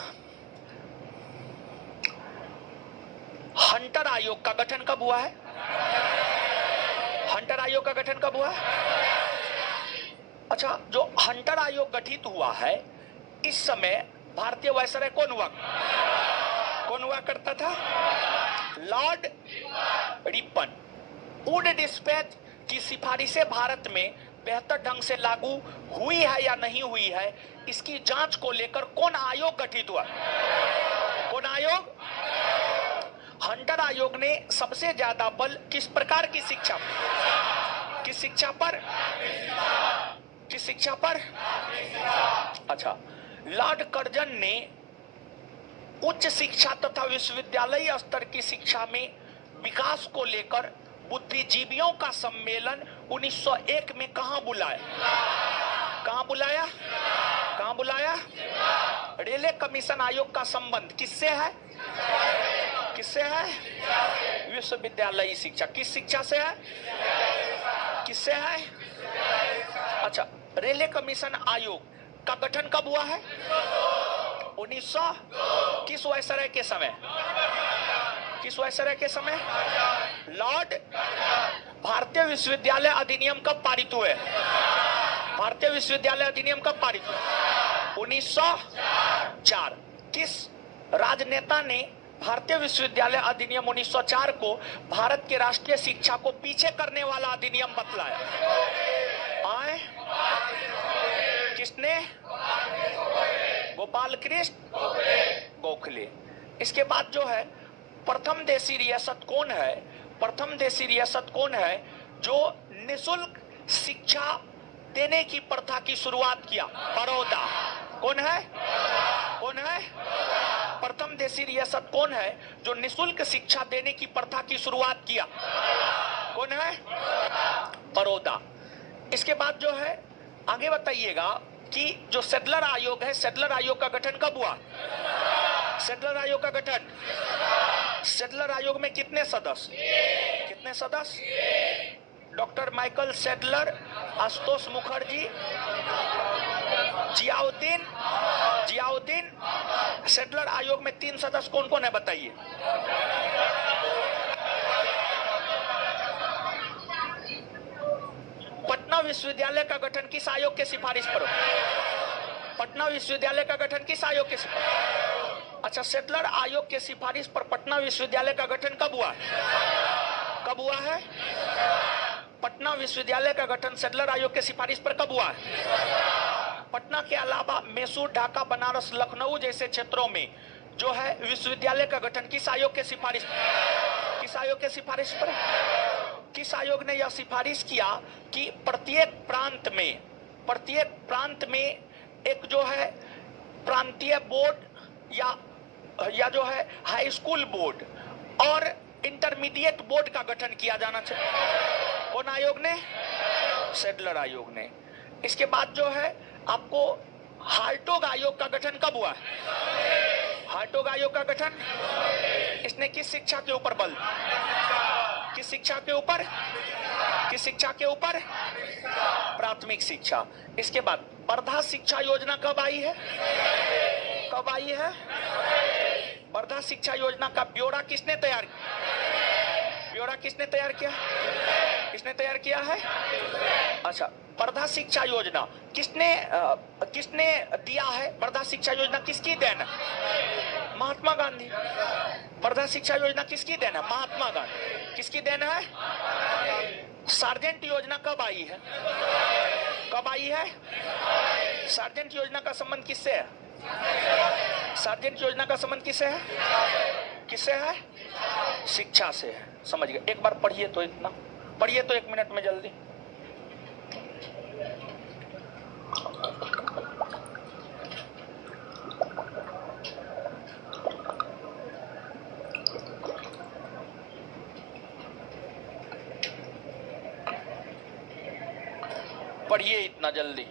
हंटर आयोग का गठन कब हुआ है? हंटर आयोग का गठन कब हुआ है? अच्छा, जो हंटर आयोग गठित हुआ है, इस समय भारतीय वायसराय कौन हुआ? कौन हुआ करता था? Lord Ripon. वुड डिस्पैच की सिफारिशें भारत में बेहतर ढंग से लागू हुई है या नहीं हुई है, इसकी जांच को लेकर कौन आयोग गठित हुआ? कौन आयोग? हंटर आयोग ने सबसे ज्यादा बल किस प्रकार की शिक्षा, किस शिक्षा पर, किस शिक्षा पर? अच्छा, लॉर्ड कर्जन ने उच्च शिक्षा तथा विश्वविद्यालय स्तर की शिक्षा में विकास को लेकर बुद्धिजीवियों का सम्मेलन 1901 में कहां बुलाया? कहां बुलाया? कहां बुलाया? रेले कमीशन आयोग का संबंध किससे है? किससे है? विश्वविद्यालय शिक्षा। किस शिक्षा से है? किससे है? अच्छा, रेले कमीशन आयोग का गठन कब हुआ है? 1900 किस वायसराय के समय? किस वायसराय के समय? लॉर्ड। भारतीय विश्वविद्यालय अधिनियम कब पारित हुए? भारतीय विश्वविद्यालय अधिनियम कब पारित हुए? 1904। किस राजनेता ने भारतीय विश्वविद्यालय अधिनियम 1904 को भारत के राष्ट्रीय शिक्षा को पीछे करने वाला अधिनियम बतलाया? आए? किसने? गोपाल कृष्ण गोखले। इसके बाद जो है प्रथम देशी रियासत कौन है? प्रथम देशी रियासत कौन है जो निशुल्क शिक्षा देने की प्रथा की शुरुआत किया? बड़ौदा। कौन है? कौन है? प्रथम देशी रियासत कौन है जो निशुल्क शिक्षा देने की प्रथा की शुरुआत किया? कौन है? बड़ौदा। इसके बाद जो है आगे बताइएगा कि जो सेडलर आयोग है, सेडलर आयोग का गठन कब हुआ? सेडलर आयोग का गठन, सेडलर आयोग में कितने सदस्य? कितने सदस्य? Doctor Michael Sedler, Ashutosh Mukherjee, Ziauddin. Ziauddin. Sedler आयोग में 3 सदस्य कौन कौन है बताइए? पटना विश्वविद्यालय का गठन किस आयोग के सिफारिश पर हो? पटना विश्वविद्यालय का गठन किस आयोग के सिफारिश? अच्छा, सेडलर आयोग के सिफारिश पर पटना विश्वविद्यालय का गठन कब हुआ? कब हुआ है? पटना विश्वविद्यालय का गठन सेडलर आयोग के सिफारिश पर कब हुआ है? पटना के अलावा मैसूर, ढाका, बनारस, लखनऊ जैसे क्षेत्रों में जो है विश्वविद्यालय का गठन किस आयोग के सिफारिश पर? किस आयोग के सिफारिश पर? किस आयोग ने यह सिफारिश किया कि प्रत्येक प्रांत में एक जो है प्रांतीय बोर्ड या जो है हाई स्कूल बोर्ड और इंटरमीडिएट बोर्ड का गठन किया जाना चाहिए? कौन आयोग ने? सेडलर आयोग ने। इसके बाद जो है आपको हार्टोग आयोग का गठन कब हुआ? हार्टोग आयोग का गठन, इसने किस शिक्षा के ऊपर बल? किस शिक्षा के ऊपर? किस शिक्षा के ऊपर? प्राथमिक शिक्षा। इसके बाद वर्धा शिक्षा योजना कब आई है? कब आई है? वर्धा शिक्षा योजना का ब्यौरा किसने तैयार किया? ब्यौरा किसने तैयार किया? किसने तैयार किया है? अच्छा, वर्धा शिक्षा योजना किसने दिया है? वर्धा शिक्षा योजना किसकी देन है? महात्मा गांधी। वर्धा शिक्षा योजना किसकी देन है? महात्मा गांधी। किसकी देन है? सार्जेंट योजना कब आई है? कब आई है? सार्जेंट योजना का संबंध किससे है? सार्जेंट योजना का संबंध किससे है? किससे है? शिक्षा से है। समझ गए? एक बार पढ़िए तो, इतना पढ़िए तो 1 मिनट में जल्दी। पढ़िए इतना जल्दी।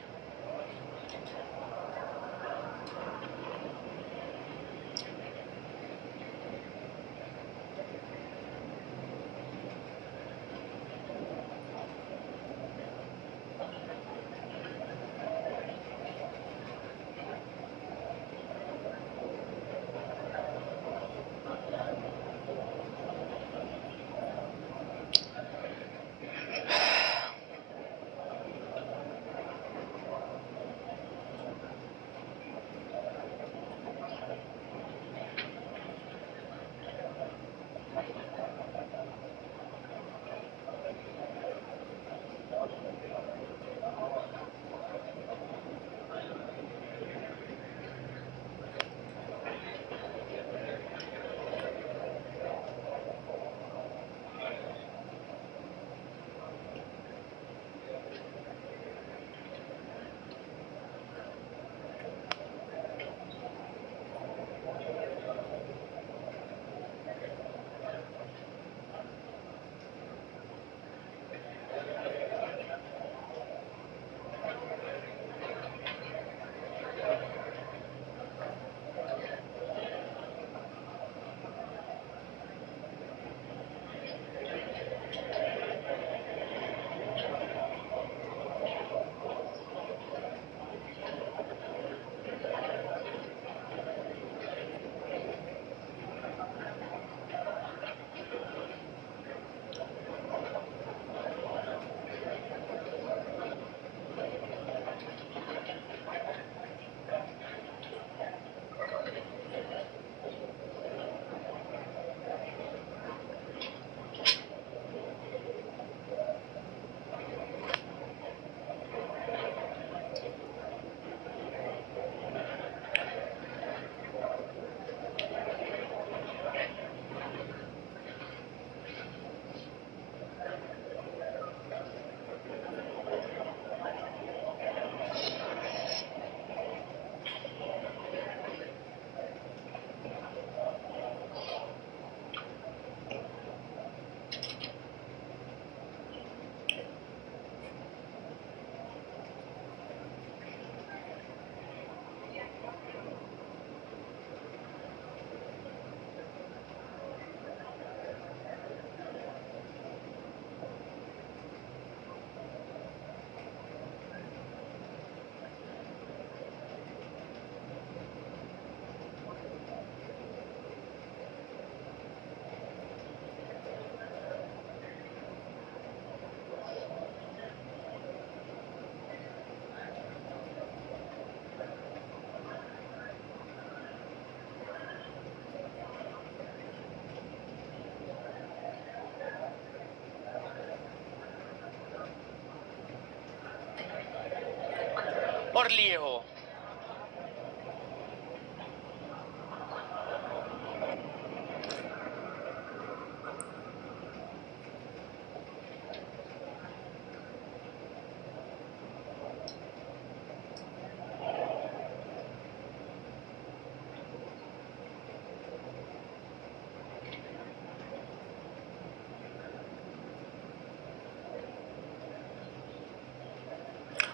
और लिए हो।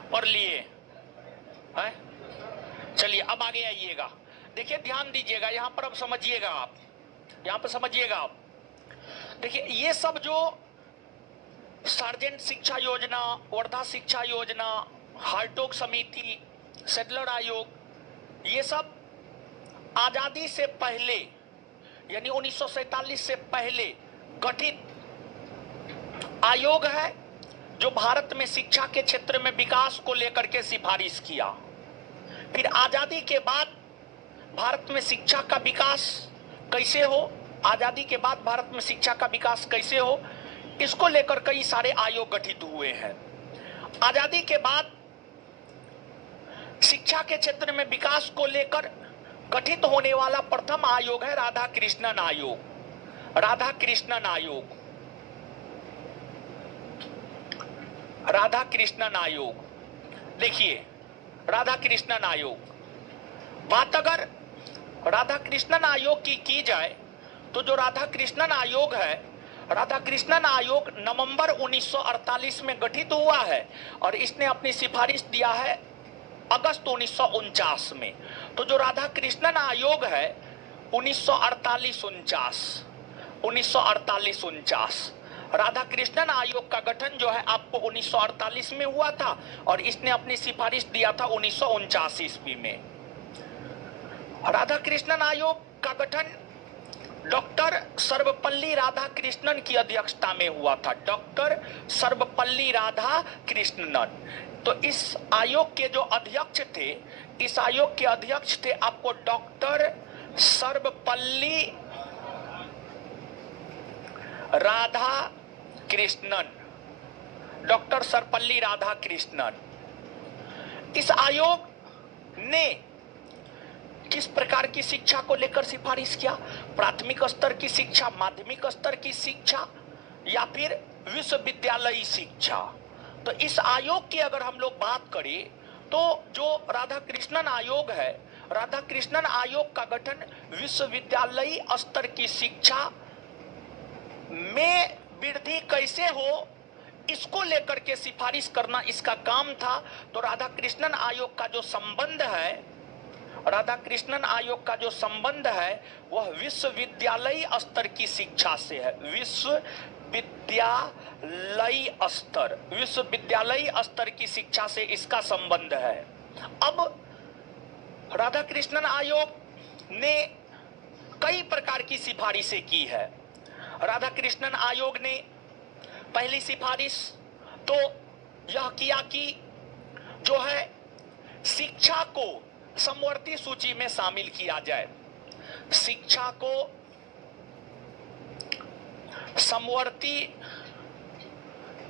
और लिए है। चलिए अब आगे आइएगा, देखिए ध्यान दीजिएगा यहां पर, अब समझिएगा आप, यहां पर समझिएगा आप। देखिए ये सब जो सार्जेंट शिक्षा योजना, वर्धा शिक्षा योजना, हार्टोग समिति, सेडलर आयोग, ये सब आजादी से पहले यानी 1947 से पहले गठित आयोग है जो भारत में शिक्षा के क्षेत्र में विकास को लेकर के सिफारिश किया। फिर आजादी के बाद भारत में शिक्षा का विकास कैसे हो, आजादी के बाद भारत में शिक्षा का विकास कैसे हो, इसको लेकर कई सारे आयोग गठित हुए हैं। आजादी के बाद शिक्षा के क्षेत्र में विकास को लेकर गठित होने वाला प्रथम आयोग है राधा कृष्णन आयोग। राधा कृष्णन आयोग, राधा कृष्णन आयोग, देखिए राधा कृष्णन आयोग, बात अगर राधा कृष्णन आयोग की जाए तो जो राधा कृष्णन आयोग है, राधा कृष्णन आयोग नवंबर 1948 में गठित हुआ है और इसने अपनी सिफारिश दिया है अगस्त 1949 में। तो जो राधा कृष्णन आयोग है 1948-49 राधा कृष्णन आयोग का गठन जो है आपको 1948 में हुआ था और इसने अपनी सिफारिश दिया था 1949 ईस्वी में। राधा कृष्णन आयोग का गठन डॉक्टर सर्वपल्ली राधाकृष्णन की अध्यक्षता में हुआ था। डॉक्टर सर्वपल्ली राधाकृष्णन, तो इस आयोग के जो अध्यक्ष थे, इस आयोग के अध्यक्ष थे आपको डॉक्टर सर्वपल्ली राधाकृष्णन, डॉक्टर सर्वपल्ली राधाकृष्णन। इस आयोग ने किस प्रकार की शिक्षा को लेकर सिफारिश किया? प्राथमिक स्तर की शिक्षा, माध्यमिक स्तर की शिक्षा या फिर विश्वविद्यालयी शिक्षा। तो इस आयोग की अगर हम लोग बात करें तो जो राधा कृष्णन आयोग है, राधा कृष्णन आयोग का गठन विश्वविद्यालयी स्तर की शिक्षा में वृद्धि कैसे हो इसको लेकर के सिफारिश करना इसका काम था। तो राधा कृष्णन आयोग का जो संबंध है, राधा कृष्णन आयोग का जो संबंध है वह विश्वविद्यालयी स्तर की शिक्षा से है। विश्वविद्यालयी स्तर, विश्वविद्यालयी स्तर की शिक्षा से इसका संबंध है। अब राधा कृष्णन आयोग ने कई प्रकार की सिफारिशें की है। राधा कृष्णन आयोग ने पहली सिफारिश तो यह किया कि जो है शिक्षा को समवर्ती सूची में शामिल किया जाए, शिक्षा को समवर्ती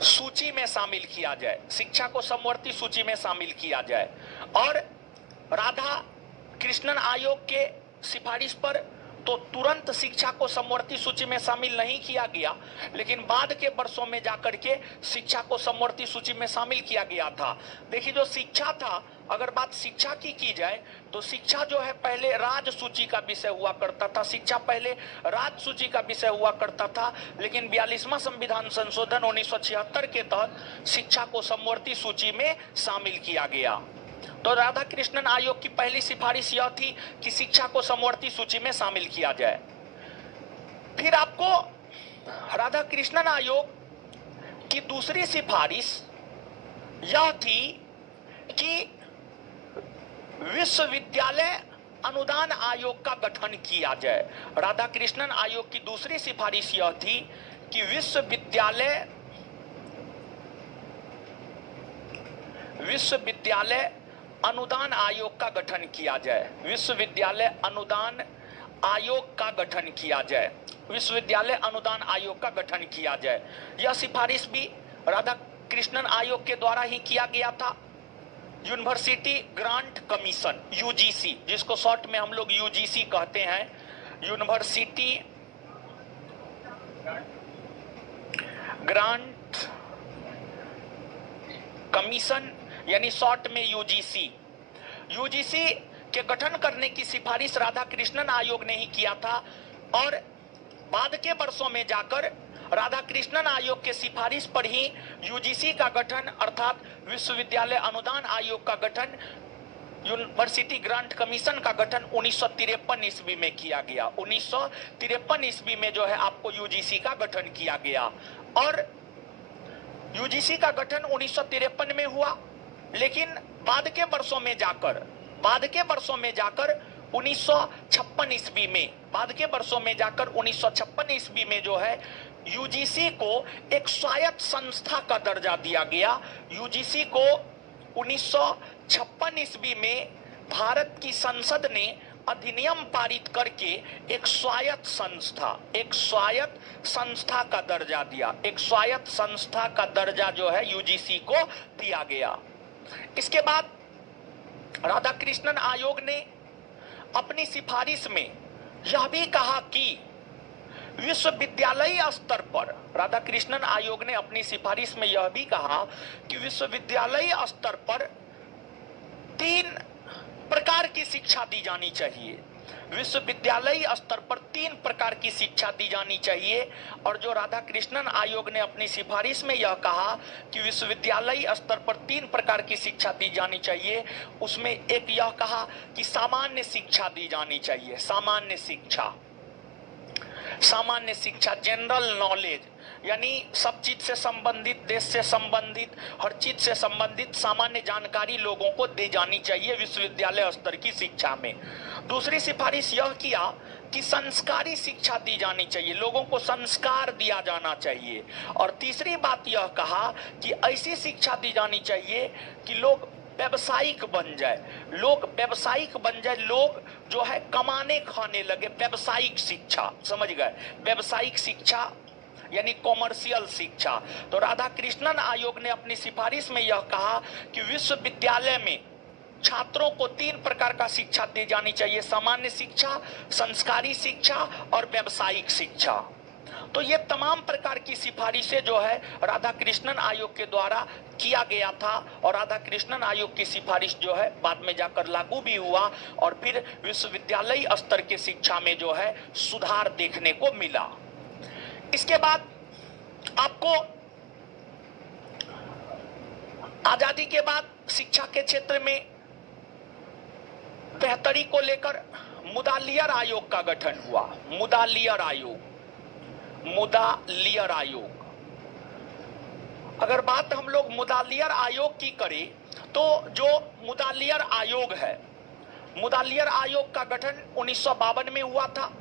सूची में शामिल किया जाए, शिक्षा को समवर्ती सूची में शामिल किया जाए। और राधा कृष्णन आयोग के सिफारिश पर तो तुरंत शिक्षा को समवर्ती सूची में शामिल नहीं किया गया, लेकिन बाद के वर्षों में जाकर के शिक्षा को समवर्ती सूची में शामिल किया गया था। देखिए जो शिक्षा था, अगर बात शिक्षा की जाए तो शिक्षा जो है पहले राज सूची का विषय हुआ करता था, शिक्षा पहले राज सूची का विषय हुआ करता था, लेकिन 42वां संविधान संशोधन 1976 के तहत शिक्षा को समवर्ती सूची में शामिल किया गया। तो राधा कृष्णन आयोग की पहली सिफारिश यह थी कि शिक्षा को समवर्ती सूची में शामिल किया जाए। फिर आपको राधा कृष्णन आयोग की दूसरी सिफारिश यह थी कि विश्वविद्यालय अनुदान आयोग का गठन किया जाए। राधा कृष्णन आयोग की दूसरी सिफारिश यह थी कि विश्वविद्यालय अनुदान आयोग का गठन किया जाए, विश्वविद्यालय अनुदान आयोग का गठन किया जाए, विश्वविद्यालय अनुदान आयोग का गठन किया जाए। यह सिफारिश भी राधा कृष्णन आयोग के द्वारा ही किया गया था। यूनिवर्सिटी ग्रांट कमीशन, यूजीसी, जिसको शॉर्ट में हम लोग यूजीसी कहते हैं, यूनिवर्सिटी ग्रांट कमीशन यानी शॉर्ट में यूजीसी। यूजीसी के गठन करने की सिफारिश राधाकृष्णन आयोग ने ही किया था और बाद के वर्षों में जाकर राधाकृष्णन आयोग के सिफारिश पर ही यूजीसी का गठन अर्थात विश्वविद्यालय अनुदान आयोग का गठन, यूनिवर्सिटी ग्रांट कमीशन का गठन 1953 ईस्वी में किया गया। 1953 ईस्वी में जो है आपको यूजीसी का गठन किया गया और यूजीसी का गठन 1953 में हुआ, लेकिन बाद के वर्षों में जाकर 1956 ईस्वी में, बाद के वर्षों में जाकर 1956 ईस्वी में जो है यूजीसी को एक स्वायत्त संस्था का दर्जा दिया गया। यूजीसी को 1956 ईस्वी में भारत की संसद ने अधिनियम पारित करके एक स्वायत्त संस्था का दर्जा दिया, एक स्वायत्त संस्था का दर्जा जो है यूजीसी को दिया गया। इसके बाद राधाकृष्णन आयोग ने अपनी सिफारिश में यह भी कहा कि विश्वविद्यालयी स्तर पर, राधाकृष्णन आयोग ने अपनी सिफारिश में यह भी कहा कि विश्वविद्यालयी स्तर पर 3 प्रकार की शिक्षा दी जानी चाहिए। विश्वविद्यालयी स्तर पर 3 प्रकार की शिक्षा दी जानी चाहिए और जो राधाकृष्णन आयोग ने अपनी सिफारिश में यह कहा कि विश्वविद्यालयी स्तर पर 3 प्रकार की शिक्षा दी जानी चाहिए, उसमें एक यह कहा कि सामान्य शिक्षा दी जानी चाहिए। सामान्य शिक्षा जनरल नॉलेज यानी सब चीज से संबंधित, देश से संबंधित, हर चीज से संबंधित सामान्य जानकारी लोगों को दी जानी चाहिए विश्वविद्यालय स्तर की शिक्षा में। दूसरी सिफारिश यह किया कि संस्कारी शिक्षा दी जानी चाहिए, लोगों को संस्कार दिया जाना चाहिए। और तीसरी बात यह कहा कि ऐसी शिक्षा दी जानी चाहिए कि लोग व्यावसायिक बन जाए, लोग जो है कमाने खाने लगे। व्यावसायिक शिक्षा, समझ गए, व्यावसायिक शिक्षा यानी कॉमर्शियल शिक्षा। तो राधाकृष्णन आयोग ने अपनी सिफारिश में यह कहा कि विश्वविद्यालय में छात्रों को 3 प्रकार का शिक्षा दी जानी चाहिए, सामान्य शिक्षा, संस्कारी शिक्षा और व्यावसायिक शिक्षा। तो ये तमाम प्रकार की सिफारिशें जो है राधाकृष्णन आयोग के द्वारा किया गया था और राधाकृष्णन आयोग की सिफारिश जो है बाद में जाकर लागू भी हुआ और फिर विश्वविद्यालय स्तर के शिक्षा में जो है सुधार देखने को मिला। इसके बाद आपको आजादी के बाद शिक्षा के क्षेत्र में बेहतरी को लेकर मुदालियर आयोग का गठन हुआ। मुदालियर आयोग, अगर बात हम लोग मुदालियर आयोग की करें तो जो मुदालियर आयोग है, मुदालियर आयोग का गठन 1952 में हुआ था।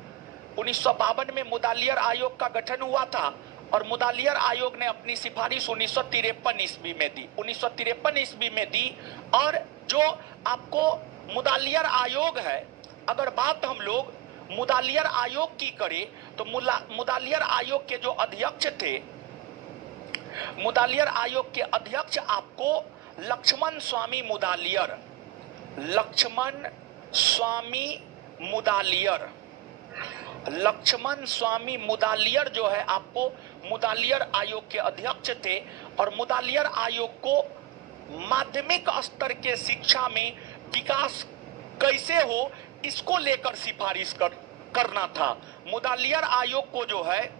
1952 में मुदालियर आयोग का गठन हुआ था और मुदालियर आयोग ने अपनी सिफारिश 1953 ईस्वी में दी। 1953 ईस्वी में दी और जो आपको मुदालियर आयोग है, अगर बात हम लोग मुदालियर आयोग की करें तो मुदालियर आयोग के जो अध्यक्ष थे, मुदालियर आयोग के अध्यक्ष आपको लक्ष्मण स्वामी मुदालियर जो है आपको मुदालियर आयोग के अध्यक्ष थे और मुदालियर आयोग को माध्यमिक स्तर के शिक्षा में विकास कैसे हो इसको लेकर सिफारिश करना था। मुदालियर आयोग को जो है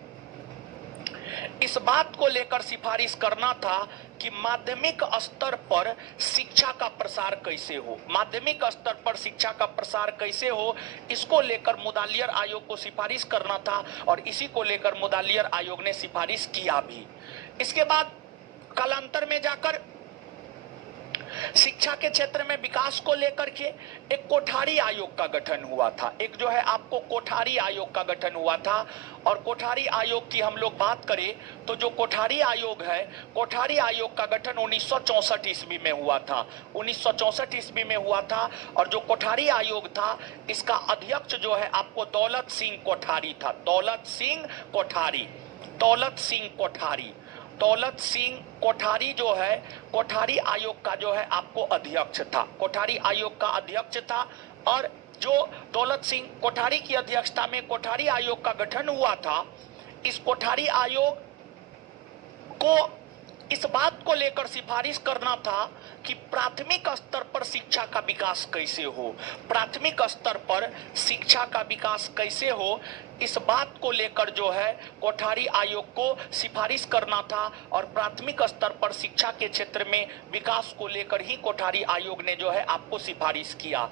इस बात को लेकर सिफारिश करना था कि माध्यमिक स्तर पर शिक्षा का प्रसार कैसे हो, माध्यमिक स्तर पर शिक्षा का प्रसार कैसे हो, इसको लेकर मुदालियर आयोग को सिफारिश करना था और इसी को लेकर मुदालियर आयोग ने सिफारिश किया भी। इसके बाद कालांतर में जाकर शिक्षा के क्षेत्र में विकास को लेकर के एक कोठारी आयोग का गठन हुआ था। एक जो है आपको कोठारी आयोग का गठन हुआ था और कोठारी आयोग की हम लोग बात करें तो जो कोठारी आयोग है, कोठारी आयोग का गठन 1964 ईस्वी में हुआ था। 1964 ईस्वी में हुआ था और जो कोठारी आयोग था इसका अध्यक्ष जो है आपको दौलत सिंह कोठारी था। दौलत सिंह कोठारी दौलत सिंह कोठारी जो है, कोठारी आयोग का जो है आपको अध्यक्ष था, कोठारी आयोग का अध्यक्ष था। और जो दौलत सिंह कोठारी की अध्यक्षता में कोठारी आयोग का गठन हुआ था, इस कोठारी आयोग को इस बात को लेकर सिफारिश करना था कि प्राथमिक स्तर पर शिक्षा का विकास कैसे हो, प्राथमिक स्तर पर शिक्षा का विकास कैसे हो, इस बात को लेकर जो है कोठारी आयोग को सिफारिश करना था। और प्राथमिक स्तर पर शिक्षा के क्षेत्र में विकास को लेकर ही कोठारी आयोग ने जो है आपको सिफारिश किया।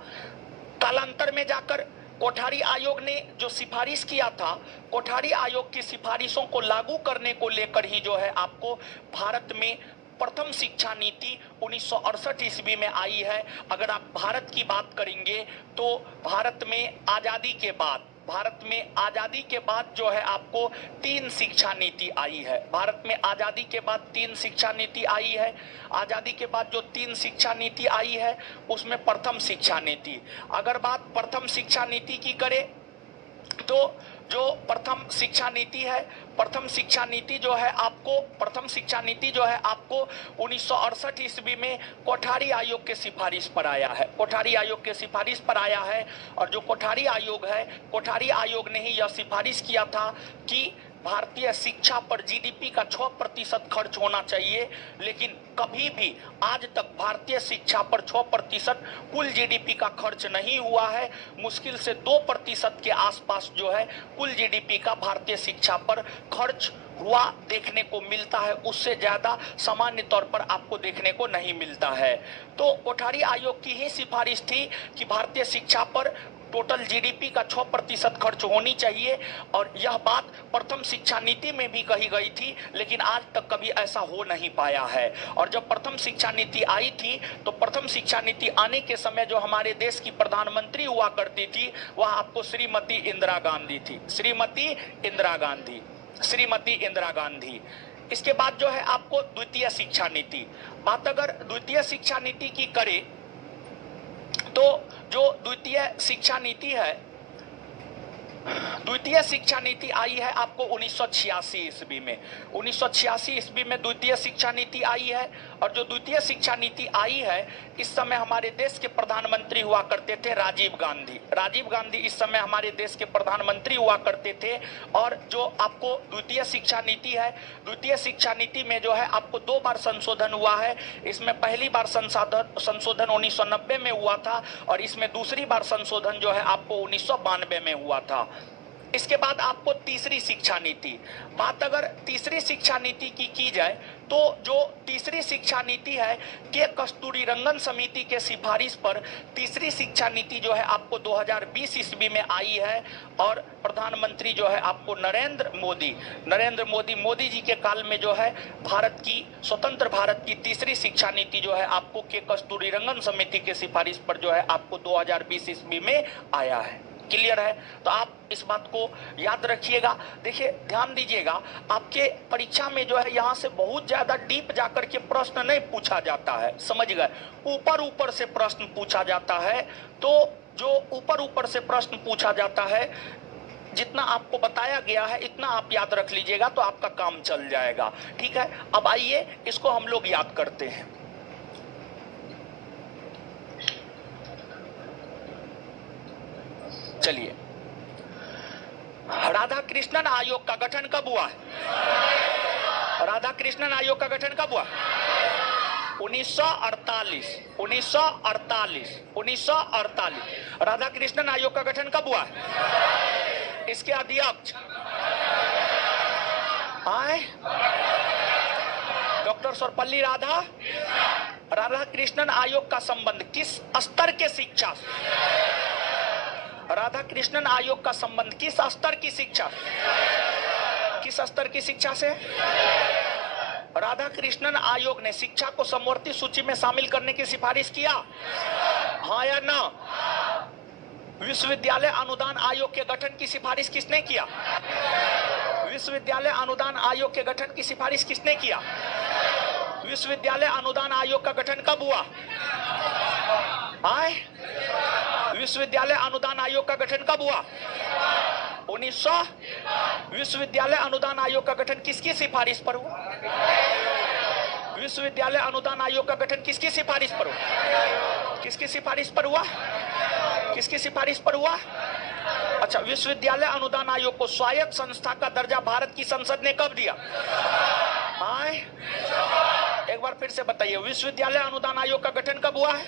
कालांतर में जाकर कोठारी आयोग ने जो सिफारिश किया था, कोठारी आयोग की सिफारिशों को लागू करने को लेकर ही जो है आपको भारत में प्रथम शिक्षा नीति 1968 ईस्वी में आई है। अगर आप भारत की बात करेंगे तो भारत में आजादी के बाद जो है आपको 3 शिक्षा नीति आई है। भारत में आजादी के बाद 3 शिक्षा नीति आई है। आजादी के बाद जो 3 शिक्षा नीति आई है उसमें प्रथम शिक्षा नीति, अगर बात प्रथम शिक्षा नीति की करें तो जो प्रथम शिक्षा नीति है, प्रथम शिक्षा नीति जो है आपको 1968 ईस्वी में कोठारी आयोग के सिफारिश पर आया है, कोठारी आयोग के सिफारिश पर आया है। और जो कोठारी आयोग है, कोठारी आयोग ने ही यह सिफारिश किया था कि भारतीय शिक्षा पर जीडीपी का 6% खर्च होना चाहिए। लेकिन कभी भी आज तक भारतीय शिक्षा पर 6% कुल जीडीपी का खर्च नहीं हुआ है। मुश्किल से 2% के आसपास जो है कुल जीडीपी का भारतीय शिक्षा पर खर्च हुआ देखने को मिलता है, उससे ज्यादा सामान्य तौर पर आपको देखने को नहीं मिलता है। तो कोठारी आयोग की ही सिफारिश थी कि भारतीय शिक्षा पर टोटल जीडीपी का 6% खर्च होनी चाहिए। और यह बात प्रथम शिक्षा नीति में भी कही गई थी, लेकिन आज तक कभी ऐसा हो नहीं पाया है। और जब प्रथम शिक्षा नीति आई थी तो प्रथम शिक्षा नीति आने के समय जो हमारे देश की प्रधानमंत्री हुआ करती थी वह आपको श्रीमती इंदिरा गांधी थी, श्रीमती इंदिरा गांधी। इसके बाद जो है आपको द्वितीय शिक्षा नीति, बात अगर द्वितीय शिक्षा नीति की करें तो जो द्वितीय शिक्षा नीति है, द्वितीय शिक्षा नीति आई है आपको 1986 ईस्वी में, 1986 ईस्वी में द्वितीय शिक्षा नीति आई है। और जो द्वितीय शिक्षा नीति आई है इस समय हमारे देश के प्रधानमंत्री हुआ करते थे राजीव गांधी इस समय हमारे देश के प्रधानमंत्री हुआ करते थे। और जो आपको द्वितीय शिक्षा नीति है, द्वितीय शिक्षा नीति में जो है आपको 2 बार संशोधन हुआ है। इसमें पहली बार संशोधन 1990 में हुआ था और इसमें दूसरी बार संशोधन जो है आपको 1992 में हुआ था। इसके बाद आपको तीसरी शिक्षा नीति, बात अगर तीसरी शिक्षा नीति की जाए तो जो तीसरी शिक्षा नीति है के कस्तूरीरंगन समिति के सिफारिश पर तीसरी शिक्षा नीति जो है आपको 2020 ईस्वी में आई है। और प्रधानमंत्री जो है आपको नरेंद्र मोदी जी के काल में जो है भारत की स्वतंत्र भारत की तीसरी शिक्षा नीति जो है आपको के कस्तूरीरंगन समिति के सिफारिश पर जो है आपको 2020 ईस्वी में आया है। क्लियर है? तो आप इस बात को याद रखिएगा। देखिए ध्यान दीजिएगा, आपके परीक्षा में जो है यहाँ से बहुत ज्यादा डीप जाकर के प्रश्न नहीं पूछा जाता है, समझ गए? ऊपर से प्रश्न पूछा जाता है। तो जो ऊपर से प्रश्न पूछा जाता है, जितना आपको बताया गया है इतना आप याद रख लीजिएगा तो आपका काम चल जाएगा। ठीक है, अब आइए इसको हम लोग याद करते हैं। चलिए, राधा कृष्णन आयोग का गठन कब हुआ? राधा कृष्णन आयोग का गठन कब हुआ? 1948। राधा कृष्णन आयोग का गठन कब हुआ? इसके अध्यक्ष आए डॉक्टर सर्वपल्ली राधाकृष्णन आयोग का संबंध किस स्तर के शिक्षा से? राधा कृष्णन आयोग का संबंध किस स्तर की शिक्षा, किस स्तर की शिक्षा से? राधा कृष्णन आयोग ने शिक्षा को समवर्ती सूची में शामिल करने की सिफारिश किया, हाँ या ना? विश्वविद्यालय अनुदान आयोग के गठन की सिफारिश किसने किया? विश्वविद्यालय अनुदान आयोग के गठन की सिफारिश किसने किया? विश्वविद्यालय अनुदान आयोग का गठन कब हुआ? विश्वविद्यालय अनुदान आयोग का गठन कब हुआ? 1900 विश्वविद्यालय अनुदान आयोग का गठन किसकी सिफारिश पर हुआ? विश्वविद्यालय अनुदान आयोग का गठन किसकी सिफारिश पर हुआ? किसकी सिफारिश पर हुआ? किसकी सिफारिश पर हुआ? अच्छा, विश्वविद्यालय अनुदान आयोग को स्वायत्त संस्था का दर्जा भारत की संसद ने कब दिया? आए, एक बार फिर से बताइए, विश्वविद्यालय अनुदान आयोग का गठन कब हुआ है?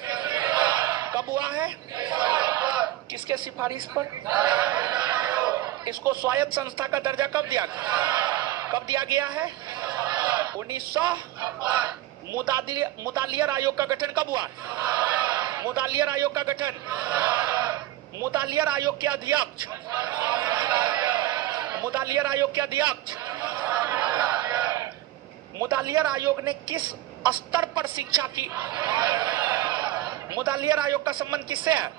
कब हुआ है? किसके सिफारिश पर? इसको स्वायत्त संस्था का दर्जा कब दिया गया है? 1900। मुदालियर आयोग का गठन कब हुआ? मुदालियर आयोग का गठन, मुदालियर आयोग के अध्यक्ष, मुदालियर आयोग के अध्यक्ष, मुदालियर आयोग ने किस स्तर पर शिक्षा की? मुदालियर आयोग का संबंध किससे है?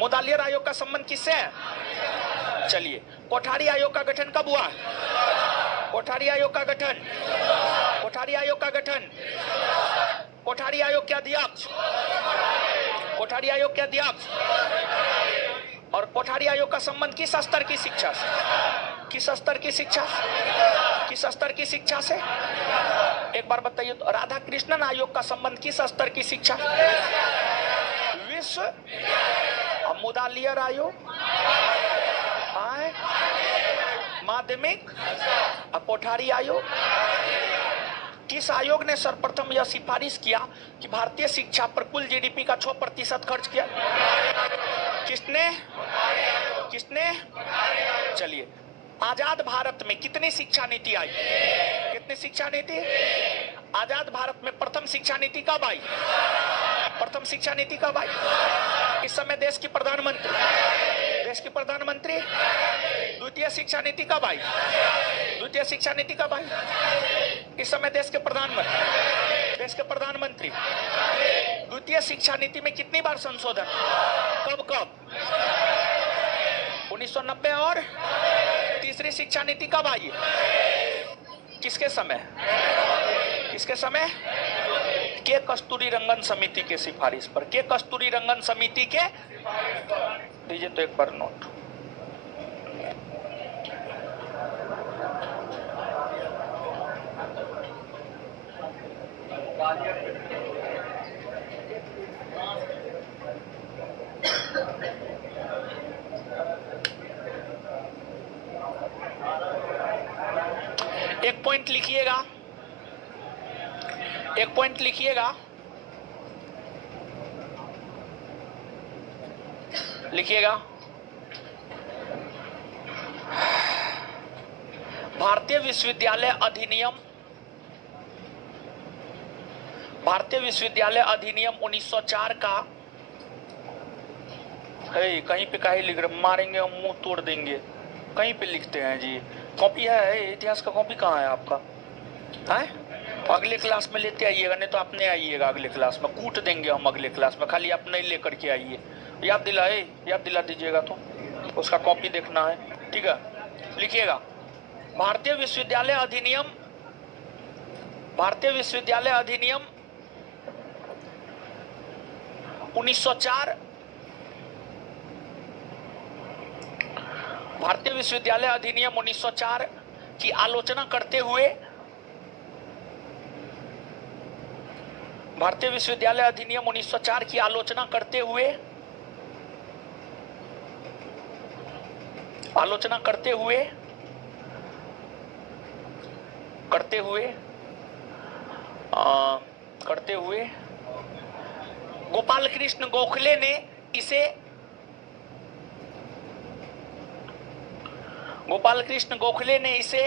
मुदालियर आयोग का संबंध किससे है? चलिए, कोठारी आयोग का गठन कब हुआ? कोठारी आयोग का गठन, कोठारी आयोग का गठन, कोठारी आयोग के अध्यक्ष, कोठारी आयोग के अध्यक्ष, और कोठारी आयोग का संबंध किस स्तर की शिक्षा से? किस स्तर की शिक्षा? किस स्तर की शिक्षा से? एक बार बताइए तो, राधा कृष्णन आयोग का संबंध किस स्तर की शिक्षा? विश्व। और मुदालियर आयोग माध्यमिक। और कोठारी आयोग, किस आयोग ने सर्वप्रथम यह सिफारिश किया कि भारतीय शिक्षा पर कुल जीडीपी का 6% खर्च किया? किसने? किसने? चलिए, आजाद भारत में कितनी शिक्षा नीति आई? कितनी शिक्षा नीति? आजाद भारत में प्रथम शिक्षा नीति कब आई? प्रथम शिक्षा नीति कब आई? इस समय देश की प्रधानमंत्री, देश की प्रधानमंत्री। द्वितीय शिक्षा नीति कब आई? द्वितीय शिक्षा नीति कब आई? इस समय देश के प्रधानमंत्री, देश के प्रधानमंत्री। द्वितीय शिक्षा नीति में कितनी बार संशोधन? कब कब? 1990। और तीसरी शिक्षा नीति कब आई? किसके समय? किसके समय? के कस्तूरी रंगन समिति के सिफारिश पर। के कस्तूरी रंगन समिति के, दीजिए तो एक बार नोट। एक पॉइंट लिखिएगा, एक पॉइंट लिखिएगा, लिखिएगा। भारतीय विश्वविद्यालय अधिनियम, भारतीय विश्वविद्यालय अधिनियम 1904 का है, कहीं पे काहे लिख रहे? मारेंगे और मुंह तोड़ देंगे। कहीं पे लिखते हैं जी, कॉपी है, इतिहास का कॉपी कहाँ है आपका? है? अगले क्लास में लेते आइएगा, नहीं तो आप नहीं आइएगा अगले क्लास में, कूट देंगे हम अगले क्लास में। खाली आप नहीं लेकर के आइए। याद दिलाए, याद दिला दीजिएगा तो उसका कॉपी देखना है, ठीक है? लिखिएगा, भारतीय विश्वविद्यालय अधिनियम, भारतीय विश्वविद्यालय अधिनियम 1904, भारतीय विश्वविद्यालय अधिनियम 1904 की आलोचना करते हुए, भारतीय विश्वविद्यालय अधिनियम 1904 की आलोचना करते हुए, आलोचना करते हुए, करते हुए, करते हुए गोपाल कृष्ण गोखले ने इसे, गोपाल कृष्ण गोखले ने इसे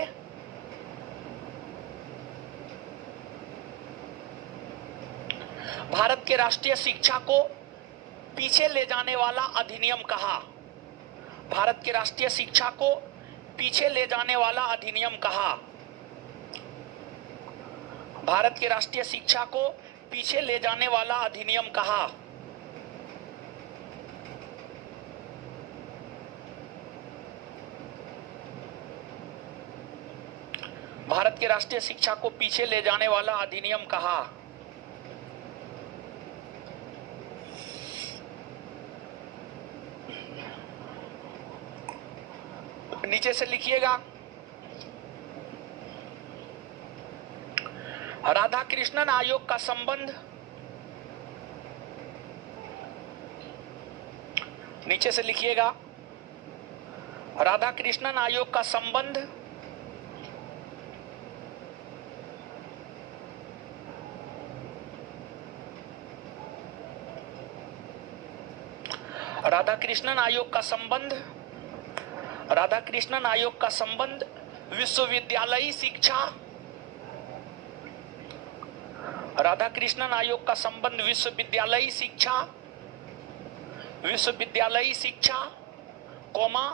भारत के राष्ट्रीय शिक्षा को पीछे ले जाने वाला अधिनियम कहा। भारत के राष्ट्रीय शिक्षा को पीछे ले जाने वाला अधिनियम कहा। भारत के राष्ट्रीय शिक्षा को पीछे ले जाने वाला अधिनियम कहा। भारत के राष्ट्रीय शिक्षा को पीछे ले जाने वाला अधिनियम कहा। नीचे से लिखिएगा। राधा कृष्णन आयोग का संबंध, नीचे से लिखिएगा। राधा कृष्णन आयोग का संबंध राधा कृष्णन आयोग का संबंध, राधा कृष्णन आयोग का संबंध विश्वविद्यालयी शिक्षा, राधा कृष्णन आयोग का संबंध विश्वविद्यालयी शिक्षा, विश्वविद्यालयी शिक्षा, कोमा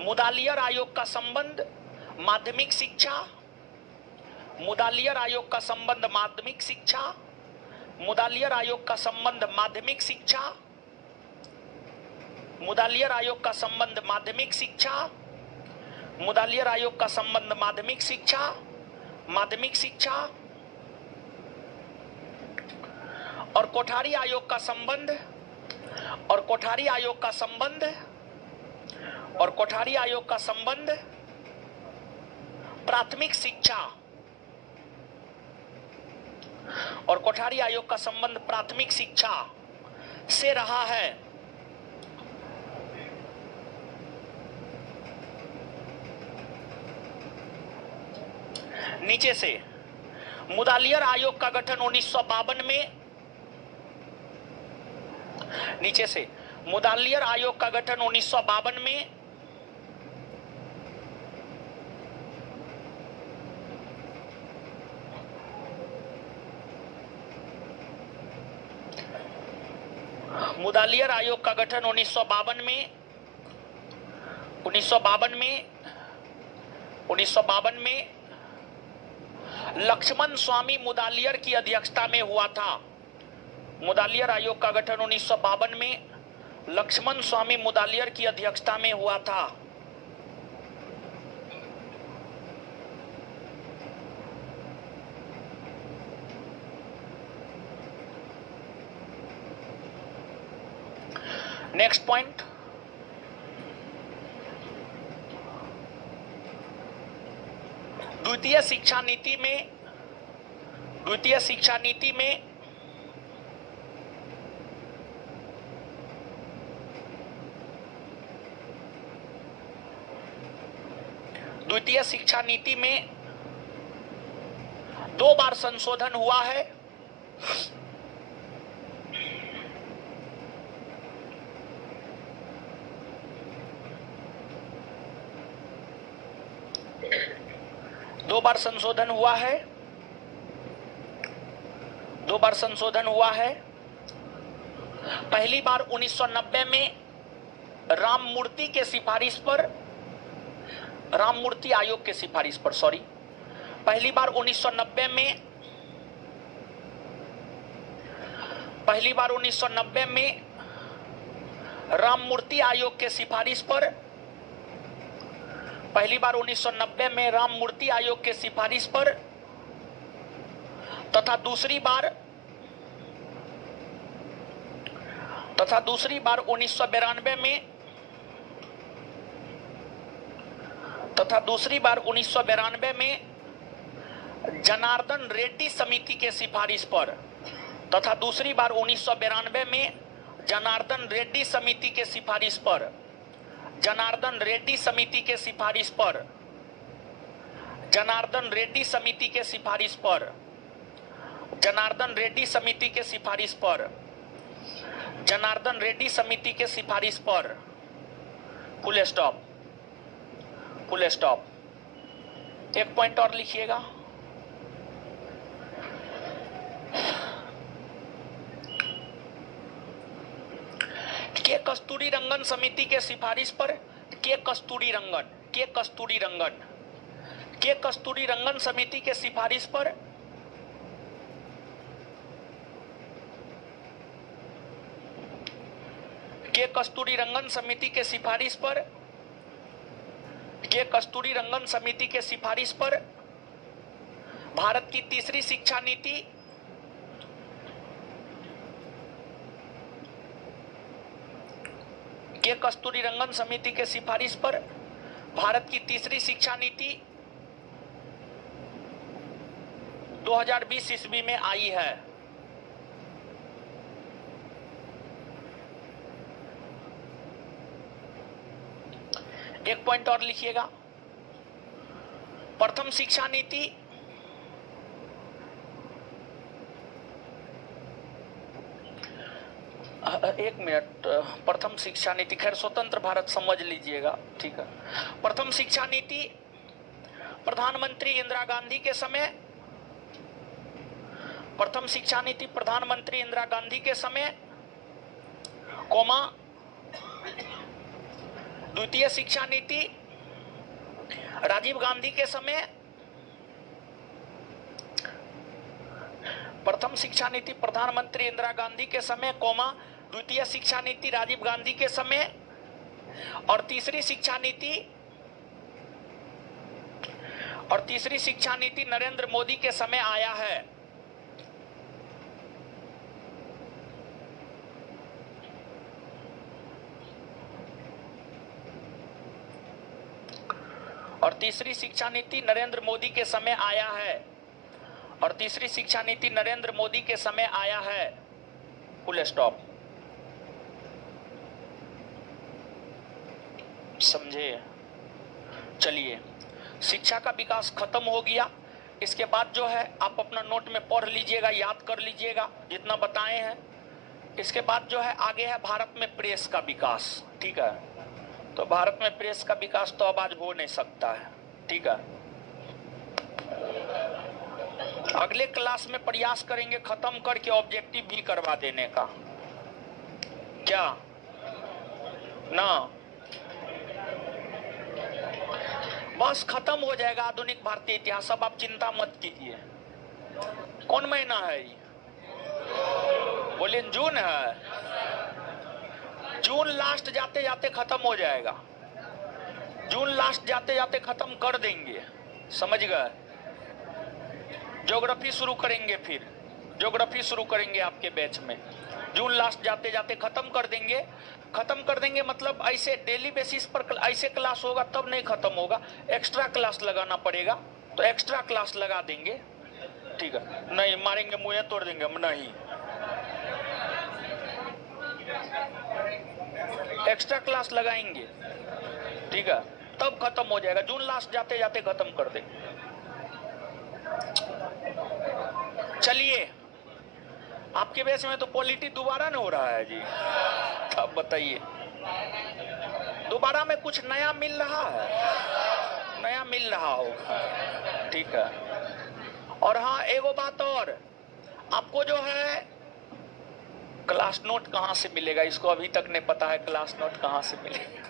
मुदालियर आयोग का संबंध माध्यमिक शिक्षा, मुदालियर आयोग का संबंध माध्यमिक शिक्षा, मुदालियर आयोग का संबंध माध्यमिक शिक्षा, मुदालियर आयोग का संबंध माध्यमिक शिक्षा, मुदालियर आयोग का संबंध माध्यमिक शिक्षा, माध्यमिक शिक्षा, और कोठारी आयोग का संबंध, और कोठारी आयोग का संबंध, और कोठारी आयोग का संबंध प्राथमिक शिक्षा, और कोठारी आयोग का संबंध प्राथमिक शिक्षा से रहा है। नीचे से मुदालियर आयोग का गठन 1952 में, नीचे से मुदालियर आयोग का गठन 1952 में, मुदालियर आयोग का गठन 1952 में, 1952 में लक्ष्मण स्वामी मुदालियर की अध्यक्षता में हुआ था। मुदालियर आयोग का गठन 1952 में लक्ष्मण स्वामी मुदालियर की अध्यक्षता में हुआ था। नेक्स्ट पॉइंट, द्वितीय शिक्षा नीति में, द्वितीय शिक्षा नीति में द्वितीय शिक्षा नीति में 2 बार संशोधन हुआ है। दो बार संशोधन हुआ है, 2 बार संशोधन हुआ है। पहली बार 1990 में राममूर्ति के सिफारिश पर, राममूर्ति आयोग के सिफारिश पर, सॉरी, पहली बार 1990 में, पहली बार 1990 में राममूर्ति आयोग के सिफारिश पर, पहली बार 1990 में राममूर्ति आयोग के सिफारिश पर, तथा दूसरी बार 1992 में, तथा दूसरी बार 1992 में जनार्दन रेड्डी समिति के सिफारिश पर, तथा दूसरी बार 1992 में जनार्दन रेड्डी समिति के सिफारिश पर, जनार्दन रेड्डी समिति के सिफारिश पर, जनार्दन रेड्डी समिति के सिफारिश पर, जनार्दन रेड्डी समिति के सिफारिश पर, जनार्दन रेड्डी समिति के सिफारिश पर, फुल स्टॉप, फुल स्टॉप। एक पॉइंट और लिखिएगा, के कस्तूरी रंगन समिति के सिफारिश पर, के कस्तूरी रंगन, के कस्तूरी रंगन, के कस्तूरी रंगन समिति के सिफारिश पर, के कस्तूरी रंगन समिति के सिफारिश पर, के कस्तूरी रंगन समिति के सिफारिश पर भारत की तीसरी शिक्षा नीति, के कस्तूरी रंगन समिति के सिफारिश पर भारत की तीसरी शिक्षा नीति 2020 ईस्वी में आई है। एक पॉइंट और लिखिएगा, प्रथम शिक्षा नीति एक मिनट, प्रथम शिक्षा नीति, खैर स्वतंत्र भारत समझ लीजिएगा, ठीक है। प्रथम शिक्षा नीति प्रधानमंत्री इंदिरा गांधी के समय, प्रथम शिक्षा नीति प्रधानमंत्री इंदिरा गांधी के समय, कोमा द्वितीय शिक्षा नीति राजीव गांधी के समय, प्रथम शिक्षा नीति प्रधानमंत्री इंदिरा गांधी के समय, कोमा द्वितीय शिक्षा नीति राजीव गांधी के समय, और तीसरी शिक्षा नीति नरेंद्र मोदी के समय आया है। और तीसरी शिक्षा नीति नरेंद्र मोदी के समय आया है, और तीसरी शिक्षा नीति नरेंद्र मोदी के समय आया है। Full stop. समझे? चलिए, शिक्षा का विकास खत्म हो गया। इसके बाद जो है आप अपना नोट में पढ़ लीजिएगा, याद कर लीजिएगा जितना बताए हैं। इसके बाद जो है आगे है भारत में प्रेस का विकास, ठीक है। तो भारत में प्रेस का विकास तो अब आज हो नहीं सकता है, ठीक है। अगले क्लास में प्रयास करेंगे खत्म करके ऑब्जेक्टिव भी करवा देने का, क्या ना? बस खत्म हो जाएगा आधुनिक भारतीय इतिहास, अब आप चिंता मत कीजिए। कौन महीना है ये? बोलिए जून है। जून लास्ट जाते जाते खत्म हो जाएगा, जून लास्ट जाते जाते खत्म कर देंगे, समझ गए? ज्योग्राफी शुरू करेंगे, फिर ज्योग्राफी शुरू करेंगे आपके बैच में। जून लास्ट जाते जाते खत्म कर देंगे। खत्म कर देंगे मतलब ऐसे डेली बेसिस पर ऐसे क्लास होगा तब नहीं खत्म होगा, एक्स्ट्रा क्लास लगाना पड़ेगा, तो एक्स्ट्रा क्लास लगा देंगे, ठीक है। नहीं मारेंगे मुंह तोड़ देंगे हम, नहीं, एक्स्ट्रा क्लास लगाएंगे, ठीक है, तब खत्म हो जाएगा। जून लास्ट जाते जाते खत्म कर देंगे। चलिए, आपके बेस में तो पॉलिटी दोबारा नहीं हो रहा है जी, अब बताइए दोबारा में कुछ नया मिल रहा है? नया मिल रहा होगा, ठीक है। और हाँ, एगो बात और, आपको जो है क्लास नोट कहाँ से मिलेगा, इसको अभी तक नहीं पता है क्लास नोट कहाँ से मिलेगा।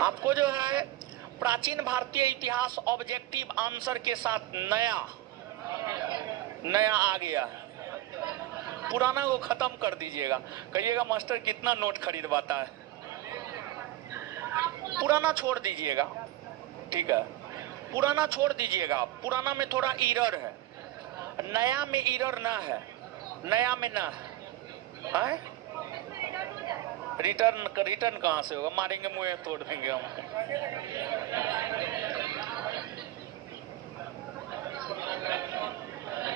आपको जो है प्राचीन भारतीय इतिहास ऑब्जेक्टिव आंसर के साथ नया आ गया है। पुराना को खत्म कर दीजिएगा, कहिएगा मास्टर कितना नोट खरीदवाता है। पुराना छोड़ दीजिएगा, ठीक है, पुराना छोड़ दीजिएगा। पुराना में थोड़ा एरर है, नया में एरर ना है, नया में ना है। रिटर्न कहां से होगा? मारेंगे मुंह तोड़ देंगे हम।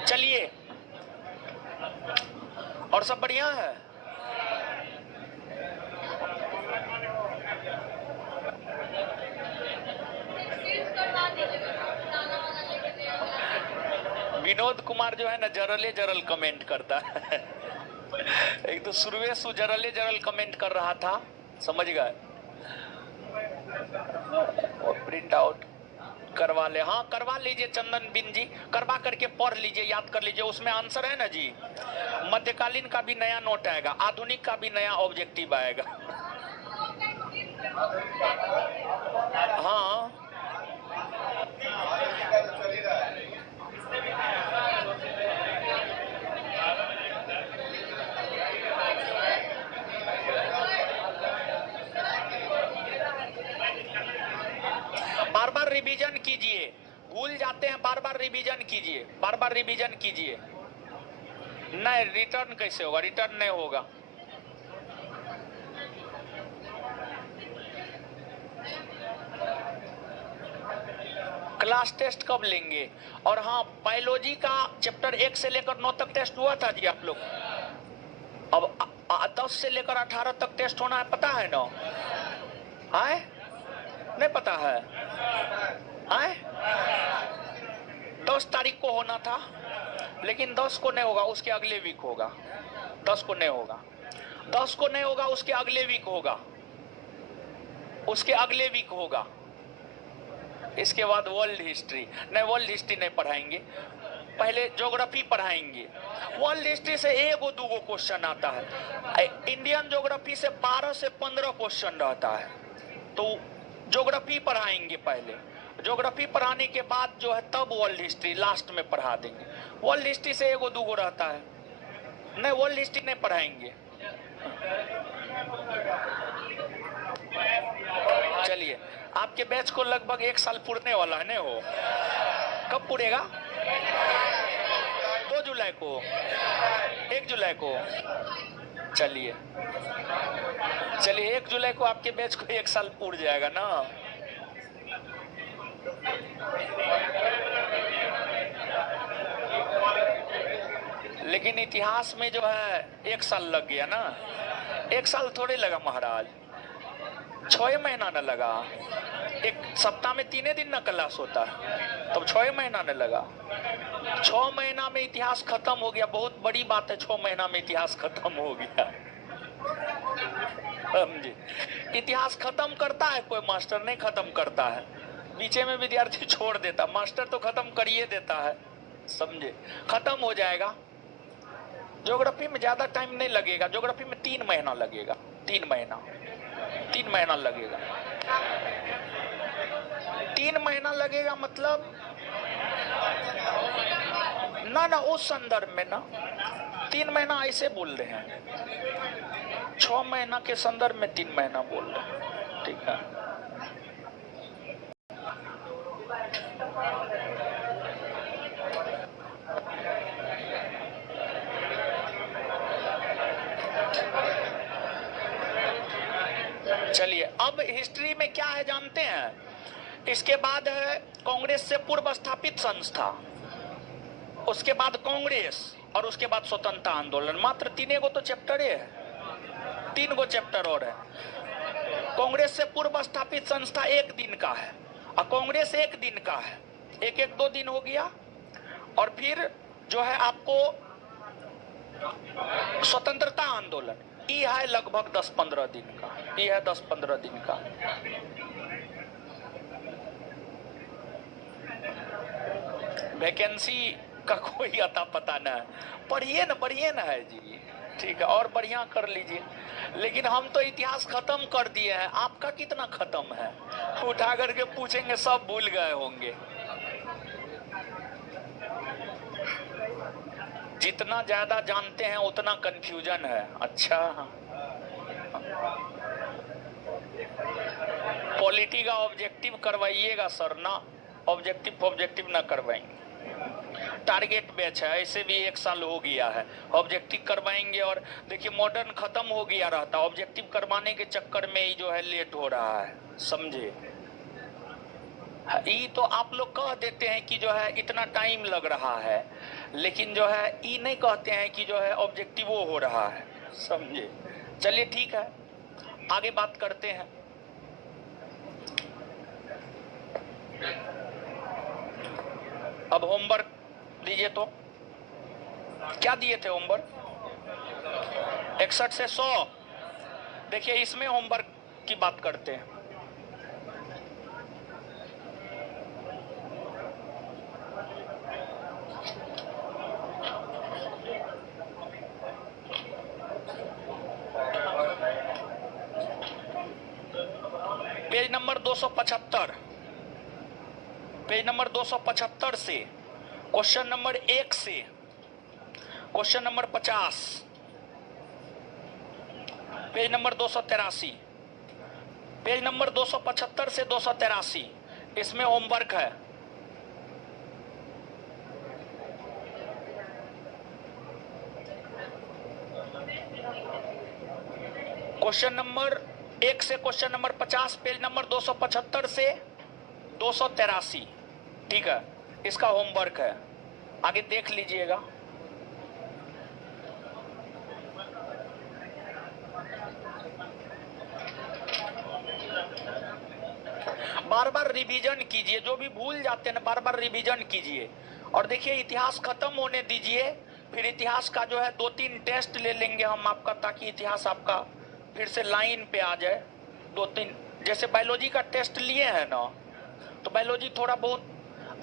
चलिए, और सब बढ़िया है? विनोद कुमार जो है ना जरल कमेंट करता है। एक तो सुरवेशु जरल कमेंट कर रहा था, समझ गए? और प्रिंट आउट करवा ले, हाँ करवा लीजिए चंदन बिन जी, करवा करके पढ़ लीजिए, याद कर लीजिए, उसमें आंसर है ना जी। मध्यकालीन का भी नया नोट आएगा, आधुनिक का भी नया ऑब्जेक्टिव आएगा। हाँ बार बार रिवीजन कीजिए, भूल जाते हैं, बार बार रिवीजन कीजिए, बार बार रिवीजन कीजिए। नहीं रिटर्न कैसे होगा? रिटर्न नहीं होगा, क्लास टेस्ट कब लेंगे? और हाँ, बायोलॉजी का चैप्टर 1 से लेकर 9 तक टेस्ट हुआ था जी आप लोग। अब 10 से लेकर 18 तक टेस्ट होना है, पता है ना? आए? नहीं पता है? आए? 10 तारीख को होना था, लेकिन 10 को नहीं होगा, उसके अगले वीक होगा। 10 को नहीं होगा, 10 को नहीं होगा, उसके अगले वीक होगा, उसके अगले वीक होगा। इसके बाद वर्ल्ड हिस्ट्री नहीं, वर्ल्ड हिस्ट्री नहीं पढ़ाएंगे, पहले ज्योग्राफी पढ़ाएंगे। वर्ल्ड हिस्ट्री से 1-2 क्वेश्चन आता है, इंडियन ज्योग्राफी से 12 से 15 क्वेश्चन रहता है, तो ज्योग्राफी पढ़ाएंगे पहले। ज्योग्राफी पढ़ाने के बाद जो है तब वर्ल्ड हिस्ट्री लास्ट में पढ़ा देंगे। वर्ल्ड हिस्ट्री से 1-2 रहता है, नहीं वर्ल्ड हिस्ट्री नहीं पढ़ाएंगे। चलिए, आपके बैच को लगभग 1 साल पूरने वाला है, नहीं हो? कब पूरेगा? 2 जुलाई को, 1 जुलाई को। चलिए चलिए, 1 जुलाई को आपके बैच को 1 साल पूर जाएगा ना। लेकिन इतिहास में जो है 1 साल लग गया ना। 1 साल थोड़े लगा महाराज, 6 महीना न लगा। 1 सप्ताह में 3 दिन ना क्लास होता है, तब 6 महीना न लगा। 6 महीना में इतिहास खत्म हो गया। बहुत बड़ी बात है, 6 महीना में इतिहास खत्म हो गया। समझे? इतिहास खत्म करता है कोई मास्टर? नहीं खत्म करता है, बीचे में विद्यार्थी छोड़ देता, मास्टर तो खत्म करिए देता है। समझे? खत्म हो जाएगा। ज्योग्राफी में ज्यादा टाइम नहीं लगेगा, ज्योग्राफी में 3 महीना लगेगा, 3 महीना लगेगा। 3 महीना लगेगा मतलब ना उस संदर्भ में ना, 3 महीना ऐसे बोल रहे हैं, 6 महीना के संदर्भ में 3 महीना बोल रहे हैं। ठीक है, चलिए अब हिस्ट्री में क्या है जानते हैं? इसके बाद है कांग्रेस से पूर्व स्थापित संस्था, उसके बाद कांग्रेस, और उसके बाद स्वतंत्रता आंदोलन। मात्र 3 तो चैप्टर है, 3 चैप्टर और है। कांग्रेस से पूर्व स्थापित संस्था 1 दिन का है, और कांग्रेस 1 दिन का है, 1-2 दिन हो गया। और फिर जो है आपको स्वतंत्रता आंदोलन, ये है लगभग 10-15 दिन का, ये है 10-15 दिन का। वैकेंसी का कोई अता पता ना है, पढ़िए ना है जी। ठीक है, और बढ़िया कर लीजिए। लेकिन हम तो इतिहास खत्म कर दिए हैं, आपका कितना खत्म है? उठा करके पूछेंगे सब भूल गए होंगे। जितना ज्यादा जानते हैं उतना कंफ्यूजन है। अच्छा, पॉलिटी का ऑब्जेक्टिव करवाइएगा सर ना, ऑब्जेक्टिव ना करवाएंगे। टारगेट बैच है, ऐसे भी 1 साल हो गया है, ऑब्जेक्टिव करवाएंगे। और देखिए मॉडर्न खत्म हो गया रहता, ऑब्जेक्टिव करवाने के चक्कर में ही जो है लेट हो रहा है। समझे? ये तो आप लोग कह देते हैं कि जो है इतना टाइम लग रहा है, लेकिन जो है ये नहीं कहते हैं कि जो है ऑब्जेक्टिव वो हो रहा है। समझे? चलिए ठीक है, आगे बात करते हैं। अब होमवर्क दीजिए, तो क्या दिए थे होमवर्क? 61 से 100। देखिए इसमें होमवर्क की बात करते हैं। पेज नंबर 275, पेज नंबर 275 से क्वेश्चन नंबर 1 से question number 50, page number 283, page number 275 से 283, इसमें होमवर्क है। क्वेश्चन नंबर 1 से क्वेश्चन नंबर 50, पेज नंबर 275 से 283, ठीक है, इसका होमवर्क है, आगे देख लीजिएगा। बार बार रिवीजन कीजिए, जो भी भूल जाते हैं ना बार बार रिवीजन कीजिए। और देखिए इतिहास खत्म होने दीजिए, फिर इतिहास का जो है 2-3 टेस्ट ले लेंगे हम आपका, ताकि इतिहास आपका फिर से लाइन पे आ जाए। 2-3 जैसे बायोलॉजी का टेस्ट लिए हैं ना, तो बायोलॉजी थोड़ा बहुत,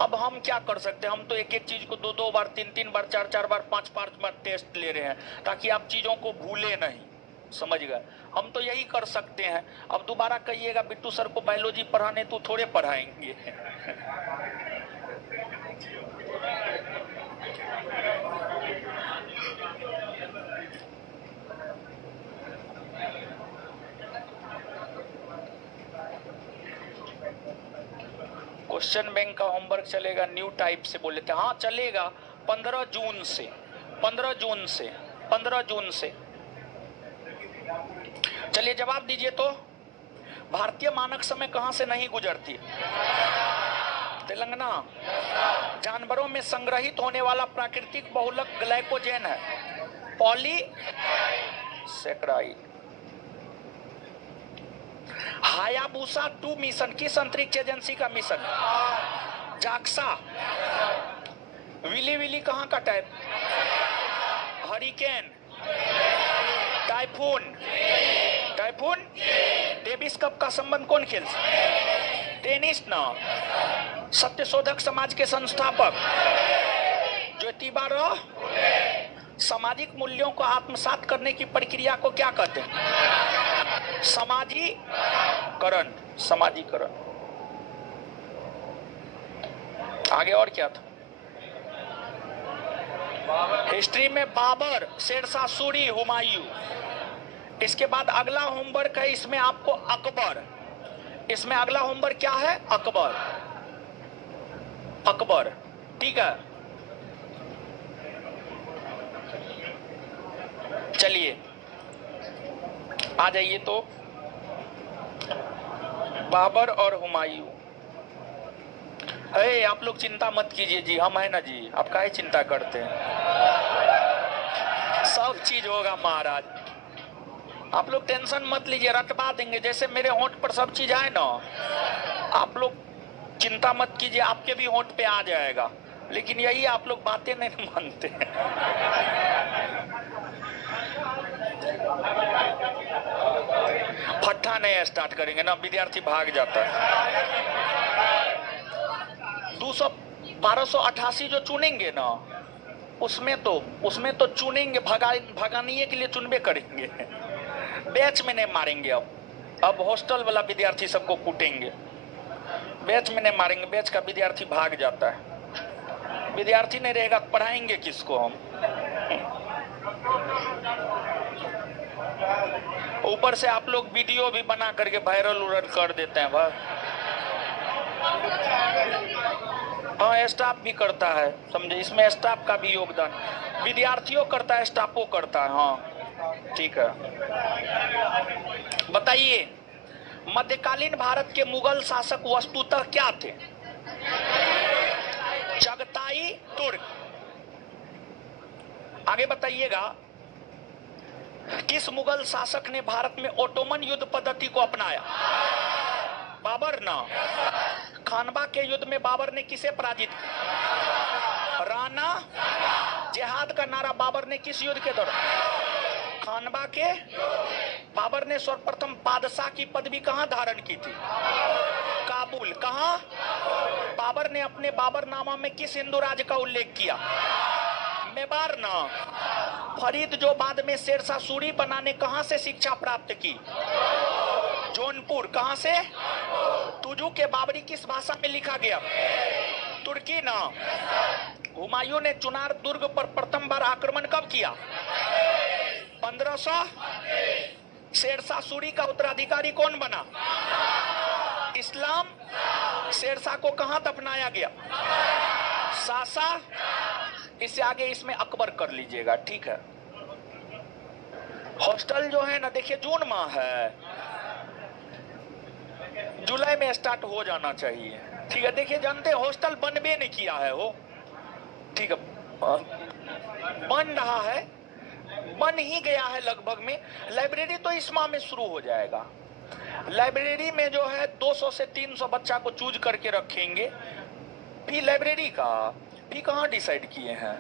अब हम क्या कर सकते हैं, हम तो एक एक चीज को 2-2 बार 3-3 बार 4-4 बार 5-5 बार टेस्ट ले रहे हैं, ताकि आप चीजों को भूले नहीं, समझ गए। हम तो यही कर सकते हैं। अब दोबारा कहिएगा बिट्टू सर को बायोलॉजी पढ़ाने, तो थोड़े पढ़ाएंगे। क्वेश्चन बैंक का होमवर्क चलेगा, न्यू टाइप से बोले थे, हाँ चलेगा 15 जून से 15 जून से 15 जून से। चलिए जवाब दीजिए तो, भारतीय मानक समय कहां से नहीं गुजरती? तेलंगाना। जानवरों में संग्रहित होने वाला प्राकृतिक बहुलक ग्लाइकोजेन है पॉलीसैकराइड। हायाबुसा 2 मिशन किस अंतरिक्ष एजेंसी का मिशन? जाक्सा। विली विली कहां का type? Hurricane, typhoon, typhoon. Davis cup का संबंध कौन खेल? टेनिस ना। सत्यशोधक समाज के संस्थापक ज्योतिबा राव। सामाजिक मूल्यों को आत्मसात करने की प्रक्रिया को क्या कहते हैं? समाजीकरण। समाजीकरण। आगे और क्या था? हिस्ट्री में बाबर, शेरशाह सूरी, हुमायूं। इसके बाद अगला होमवर्क है, इसमें आपको अकबर। इसमें अगला होमवर्क क्या है? अकबर। अकबर, ठीक है। चलिए आ जाइए तो, बाबर और हुमायूं। अरे आप लोग चिंता मत कीजिए जी, हम है ना जी, आप काहे चिंता करते हैं, सब चीज होगा महाराज, आप लोग टेंशन मत लीजिए, रटवा देंगे। जैसे मेरे होंठ पर सब चीज है ना, आप लोग चिंता मत कीजिए, आपके भी होंठ पे आ जाएगा। लेकिन यही आप लोग बातें नहीं मानते हैं। फट्टा नहीं स्टार्ट करेंगे ना, विद्यार्थी भाग जाता है। 1288 जो चुनेंगे ना, उसमें तो चुनेंगे, भगाने के लिए चुनबे करेंगे। बैच में नहीं मारेंगे। अब हॉस्टल वाला विद्यार्थी सबको कूटेंगे, बैच में नहीं मारेंगे, बैच का विद्यार्थी भाग जाता है। विद्यार्थी नहीं रहेगा पढ़ाएंगे किसको हम? ऊपर से आप लोग वीडियो भी बना करके वायरल उरल कर देते हैं बस। हाँ स्टाफ भी करता है, समझे, इसमें स्टाफ का भी योगदान, विद्यार्थियों करता है, स्टाफों करता है। हाँ ठीक है। बताइए, मध्यकालीन भारत के मुगल शासक वस्तुतः क्या थे? चगताई तुर्क। आगे बताइएगा, किस मुगल शासक ने भारत में ओटोमन युद्ध पद्धति को अपनाया? बाबर ना। खानवा के युद्ध में बाबर ने किसे पराजित किया? राणा। जिहाद का नारा बाबर ने किस युद्ध के दौरान? खानवा के। बाबर ने सर्वप्रथम बादशाह की पदवी कहां धारण की थी? काबुल। कहां? बाबर ने अपने बाबरनामा में किस हिंदू राज्य का उल्लेख किया? मेवाड़ ना। फरीद जो बाद में शेरशाह सूरी बनाने कहां से शिक्षा प्राप्त की? जौनपुर। कहां से? तुजू के बाबरी किस भाषा में लिखा गया? तुर्की ना। हुमायूं ने चुनार दुर्ग पर प्रथम बार आक्रमण कब किया? 1500। शेरशाह सूरी का उत्तराधिकारी कौन बना? इस्लाम। शेरशाह को कहां दफनाया गया? सासा। इससे आगे इसमें अकबर कर लीजिएगा, ठीक है। हॉस्टल जो है ना, देखिए जून माह है, जुलाई में स्टार्ट हो जाना चाहिए। ठीक है, देखिए जानते हैं हॉस्टल बनबे नहीं किया है वो, ठीक है, बन रहा है, बन ही गया है लगभग में। लाइब्रेरी तो इस माह में शुरू हो जाएगा। लाइब्रेरी में जो है 200 से 300 बच्चा को चूज करके रखेंगे। फी लाइब्रेरी का फी कहाँ डिसाइड किए हैं,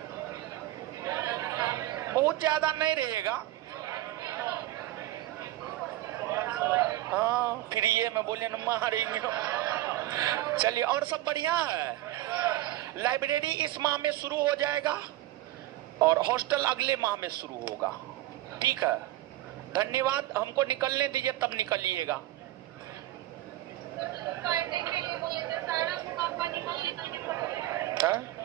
बहुत ज्यादा नहीं रहेगा। हाँ फिर ये मैं बोलिए न मारेंगे। चलिए और सब बढ़िया है। लाइब्रेरी इस माह में शुरू हो जाएगा और हॉस्टल अगले माह में शुरू होगा। ठीक है, धन्यवाद। हमको निकलने दीजिए तब निकलिएगा। है?